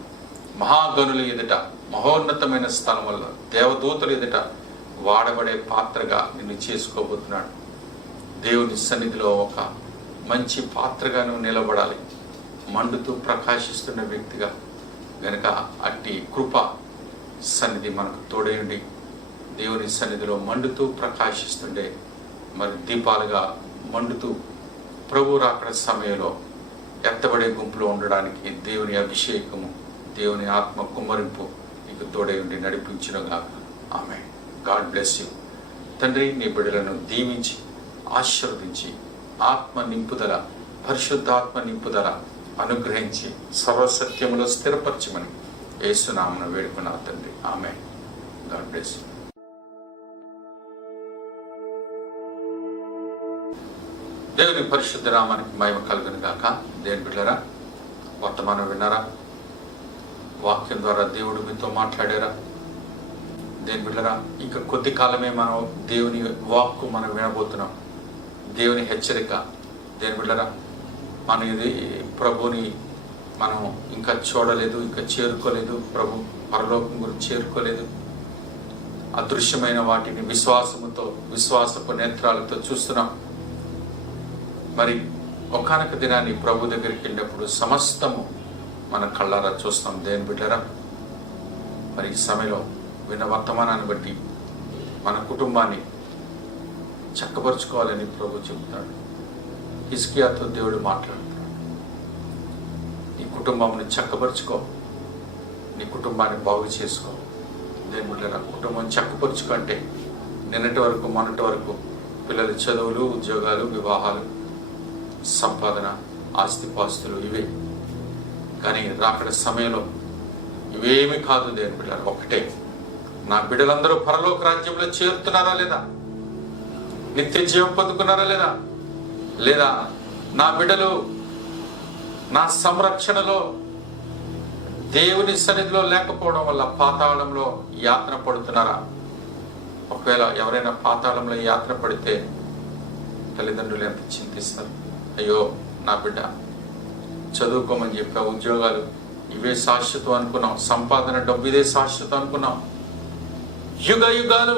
మహాగణుల ఎదుట, మహోన్నతమైన స్థలముల్లో దేవదూతల ఎదుట వాడబడే పాత్రగా నిన్ను చేసుకోబోతున్నాడు. దేవుని సన్నిధిలో ఒక మంచి పాత్రగా నువ్వు నిలబడాలి, మండుతూ ప్రకాశిస్తున్న వ్యక్తిగా. గనుక అట్టి కృప సన్నిధి మనకు తోడేయండి. దేవుని సన్నిధిలో మండుతూ ప్రకాశిస్తుండే మరి దీపాలుగా మండుతూ ప్రభు రాకడ సమయంలో ఎత్తబడే గుంపులో ఉండడానికి దేవుని అభిషేకము, దేవుని ఆత్మ కుమ్మరింపు నీకు తోడేయండి, నడిపించునుగాక. ఆమేన్. God bless you. తండ్రి, నీ బిడ్డలను దీవించి ఆశీర్వదించి ఆత్మ నింపుదల, పరిశుద్ధాత్మ నింపుదల అనుగ్రహించి సర్వసత్యములో స్థిరపరచమని యేసు నామమున వేడుకున్నా తండ్రి. ఆమేన్. God bless you. దేవుని పరిశుద్ధ నామానికి మహిమ కలుగును గాక. దేవుని బిడ్డలారా, వర్తమానం విన్నారా? వాక్యం ద్వారా దేవుడు మీతో మాట్లాడారా? దేని బిడ్డరా, ఇంకా కొద్ది కాలమే మనం దేవుని వాక్కు మనం వినబోతున్నాం. దేవుని హెచ్చరిక. దేని బిడ్డరా, మన ఇది ప్రభుని మనం ఇంకా చూడలేదు, ఇంకా చేరుకోలేదు. ప్రభు పరలోకం గురించి చేరుకోలేదు. అదృశ్యమైన వాటిని విశ్వాసపు నేత్రాలతో చూస్తున్నాం. మరి ఒకానొక దినాన్ని ప్రభు దగ్గరికి వెళ్ళినప్పుడు సమస్తము మన కళ్ళారా చూస్తాం. దేని బిడ్డరా, మరి ఈ సమయంలో విన్న వర్తమానాన్ని బట్టి మన కుటుంబాన్ని చక్కపరుచుకోవాలని ప్రభు చెబుతాడు. హిజ్కియాతో దేవుడు మాట్లాడుతున్నాడు. నీ కుటుంబాన్ని చక్కపరుచుకో, నీ కుటుంబాన్ని బాగు చేసుకో. దేని బిడ్డరా, కుటుంబం చక్కపరుచుకో అంటే నిన్నటి వరకు మొన్నటి వరకు పిల్లల చదువులు, ఉద్యోగాలు, వివాహాలు, సంపాదన, ఆస్తిపాస్తులు ఇవే. కానీ రాకడ సమయంలో ఇవేమి కాదు. దేని బిడ్డరా, ఒకటే, నా బిడ్డలందరూ పరలోక రాజ్యంలో చేరుతున్నారా లేదా? నిత్య జీవం పొందుకున్నారా లేదా? లేదా నా బిడ్డలు నా సంరక్షణలో దేవుని సన్నిధిలో లేకపోవడం వల్ల పాతాళంలో యాతన పడుతున్నారా? ఒకవేళ ఎవరైనా పాతాళంలో యాతన పడితే తల్లిదండ్రులు ఎంత చింతిస్తారు. అయ్యో నా బిడ్డ చదువుకోమని చెప్పా, ఉద్యోగాలు ఇవే శాశ్వతం అనుకున్నాం, సంపాదన డబ్బు ఇదే శాశ్వతం అనుకున్నాం. యుగ యుగాలు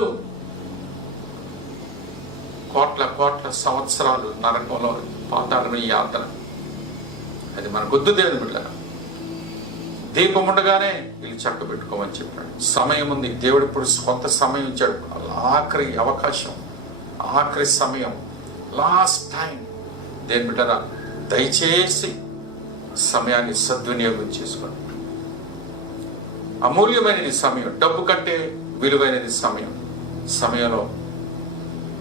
కోట్ల సంవత్సరాలు నరకంలో పాతాళం యాతన. అది మన గొద్దు. దేవుని బిడ్డ, దీపం ఉండగానే వీళ్ళు చక్క పెట్టుకోమని చెప్పాడు. సమయం ఉంది. దేవుడు ఇప్పుడు కొంత సమయం ఇచ్చాడు. ఆఖరి అవకాశం, ఆఖరి సమయం, లాస్ట్ టైం. దేని బిడ్డరా, దయచేసి సమయాన్ని సద్వినియోగం చేసుకోండి. అమూల్యమైనది సమయం, డబ్బు కంటే విలువైనది సమయం. సమయంలో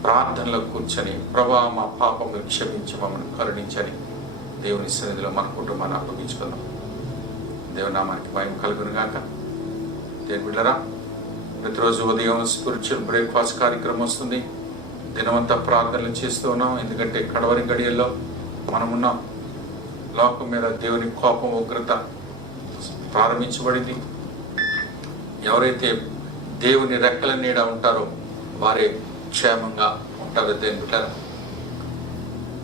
ప్రార్థనలో కూర్చొని ప్రభా మా పాపము క్షమించి మమ్మల్ని కరుణించని దేవుని సన్నిధిలో మన కుటుంబాన్ని అప్పగించుకుందాం. దేవుని నామానికి భయం కలుగును గాక. దేని బిడ్డరా, ప్రతిరోజు ఉదయం స్పిరిచువల్ బ్రేక్ఫాస్ట్ కార్యక్రమం వస్తుంది. దినమంతా ప్రార్థనలు చేస్తూ ఉన్నాం. ఎందుకంటే కడవరి గడియల్లో మనమున్నాం. లోకం మీద దేవుని కోపం, ఉగ్రత ప్రారంభించబడింది. ఎవరైతే దేవుని రెక్కల నీడ ఉంటారో వారే క్షేమంగా ఉంటారు. దేని బిడ్డరా,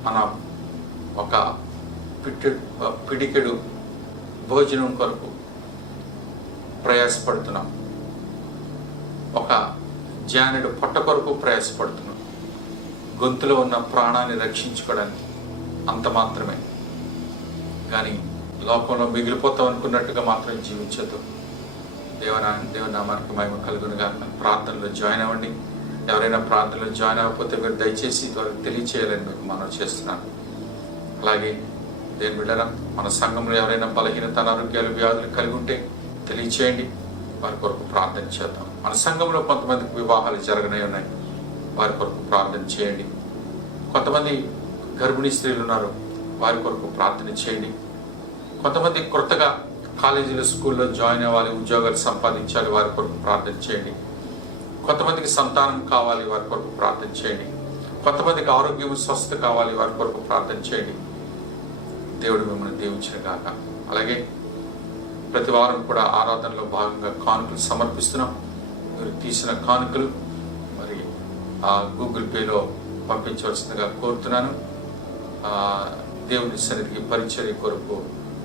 మనం ఒక పిడికెడు భోజనం కొరకు ప్రయాసపడుతున్నాం. ఒక జానెడు పొట్ట కొరకు ప్రయాసపడుతున్నాం. గొంతులో ఉన్న ప్రాణాన్ని రక్షించుకోవడానికి అంత మాత్రమే. కానీ లోకంలో మిగిలిపోతాం అనుకున్నట్టుగా మాత్రం జీవించద్దు. దేవుని నామానికి మహిమ కలుగునుగా. ప్రార్థనలో జాయిన్ అవ్వండి. ఎవరైనా ప్రార్థనలో జాయిన్ అవ్వకపోతే మీరు దయచేసి వారికి తెలియచేయాలని మీకు మనం చేస్తున్నాను. అలాగే దేని బిడ్డరా, మన సంఘంలో ఎవరైనా బలహీనత, అనారోగ్యాలు, వ్యాధులు కలిగి ఉంటే తెలియచేయండి. వారి కొరకు ప్రార్థన చేద్దాం. మన సంఘంలో కొంతమందికి వివాహాలు జరగనే ఉన్నాయి. వారి కొరకు ప్రార్థన చేయండి. కొంతమంది గర్భిణీ స్త్రీలు ఉన్నారు. వారి కొరకు ప్రార్థన చేయండి. కొంతమంది కొత్తగా కాలేజీలో, స్కూల్లో జాయిన్ అవ్వాలి, ఉద్యోగాలు సంపాదించాలి. వారి కొరకు ప్రార్థన చేయండి. కొంతమందికి సంతానం కావాలి. వారి కొరకు ప్రార్థన చేయండి. కొంతమందికి ఆరోగ్యం, స్వస్థత కావాలి. వారి కొరకు ప్రార్థన చేయండి. దేవుడు మిమ్మల్ని దీవించిన గాక. అలాగే ప్రతి వారం కూడా ఆరాధనలో భాగంగా కానుకలు సమర్పిస్తున్నాం. మీరు తీసిన కానుకలు మరి గూగుల్ పేలో పంపించవలసిందిగా కోరుతున్నాను. దేవుని సన్నిధికి పరిచర్య కొరకు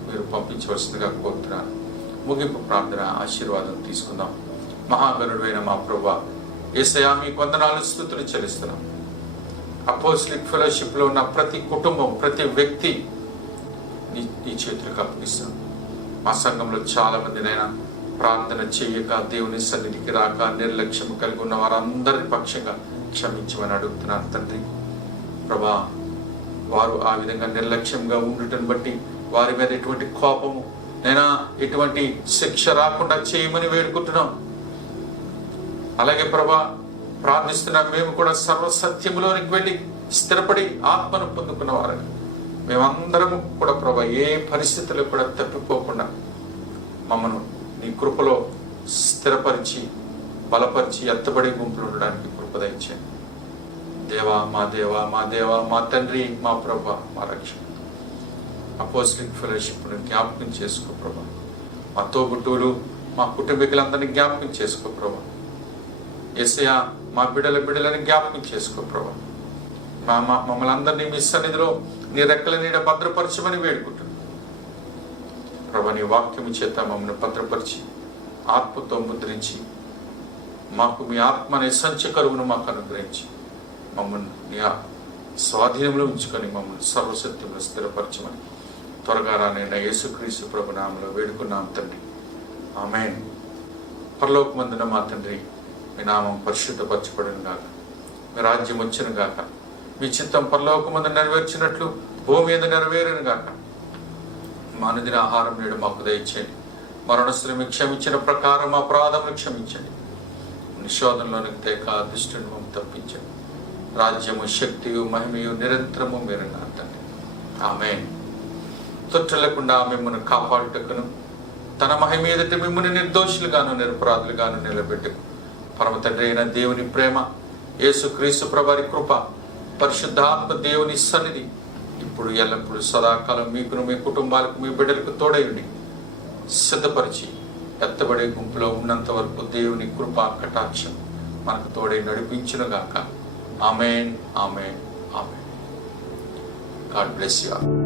మీరు పంపించవలసిందిగా కోరుతున్నాను. ముగింపు ప్రార్థన ఆశీర్వాదం తీసుకుందాం. మహాగణుడైన మా ప్రభువా, యేసయ్యా మీకు వందనాలు, స్తుతులు చెల్లిస్తున్నాం. అపోస్టలిక్ ఫెలోషిప్లో ఉన్న ప్రతి కుటుంబం, ప్రతి వ్యక్తి నీ చేతులకు అప్పగిస్తున్నాం. మా సంఘంలో చాలా మందినైనా ప్రార్థన చేయక, దేవుని సన్నిధికి రాక, నిర్లక్ష్యం కలిగి ఉన్న వారందరి పక్షంగా క్షమించమని అడుగుతున్నాను తండ్రి. ప్రభా, వారు ఆ విధంగా నిర్లక్ష్యంగా ఉండటం బట్టి వారి మీద ఎటువంటి కోపము, నైనా ఎటువంటి శిక్ష రాకుండా చేయమని వేడుకుంటున్నాం. అలాగే ప్రభా, ప్రార్థిస్తున్నాం, మేము కూడా సర్వసత్యంలోనికి వెళ్ళి స్థిరపడి ఆత్మను పొందుకున్న వారని మేమందరము కూడా ప్రభా, ఏ పరిస్థితుల్లో కూడా తప్పిపోకుండా మమ్మను నీ కృపలో స్థిరపరిచి, బలపరిచి, ఎత్తబడి గుంపులు ఉండడానికి కృప దయచేయండి. దేవా, మా దేవా, మా దేవా, మా తండ్రి, మా ప్రభా, మా రక్షణ. అపోస్టలిక్ ఫెలోషిప్ను జ్ఞాపకం చేసుకో ప్రభా. మా తోబుట్టువులు, మా కుటుంబీకులందరినీ జ్ఞాపకం చేసుకో ప్రభా. యేసయ్యా, మా బిడ్డలని జ్ఞాపకం చేసుకో ప్రభా. మమ్మల్ని అందరినీ మీ సన్నిధిలో నీ రెక్కల నీడ భద్రపరచమని వేడుకుంటున్నాను ప్రభా. నీ వాక్యము చేత మమ్మల్ని భద్రపరిచి ఆత్మతో ముద్రించి మాకు మీ ఆత్మ అనే సంచకరువును మాకు అనుగ్రహించి మమ్మల్ని నీ స్వాధీనంలో ఉంచుకొని మమ్మల్ని సర్వసత్యంలో స్థిరపరచమని త్వరగా రానైనా యేసుక్రీస్తు ప్రభు నామములో వేడుకున్నాం తండ్రి, ఆమేన్. పరలోకమందున మా తండ్రి, మీ నామం పరిశుద్ధపరచబడును గాక, మీ రాజ్యం వచ్చును గాక, మీ చిత్తం పరలోకమందు నెరవేర్చినట్లు భూమి మీద నెరవేరును గాక. మా అనుదిన ఆహారం నేడు మాకు దయచేయండి. మరణశ్రమి క్షమించిన ప్రకారం మా అపరాధములు క్షమించండి. నిషోధంలోనికి తేక దుష్టుని మమ్మ తప్పించండి. రాజ్యము, శక్తియు, మహిమయు నిరంతరము మీరు నా తండ్రి, ఆమేన్. తొట్టలేకుండా మిమ్మల్ని కాపాడుటకును తన మహిమ ఎదుట మిమ్మల్ని నిర్దోషులుగాను నిరపరాధులుగాను నిలబెట్టుకు పరమ తండ్రి అయిన దేవుని ప్రేమ, యేసుక్రీస్తు ప్రభువారి కృప, పరిశుద్ధాత్మ దేవుని సన్నిధి ఇప్పుడు ఎల్లప్పుడు సదాకాలం మీకును మీ కుటుంబాలకు మీ బిడ్డలకు తోడైండి సిద్ధపరిచి ఎత్తబడే గుంపులో ఉన్నంత వరకు దేవుని కృప కటాక్షం మనకు తోడై నడిపించునుగాక. ఆమేన్, ఆమేన్, ఆమేన్. God bless you all.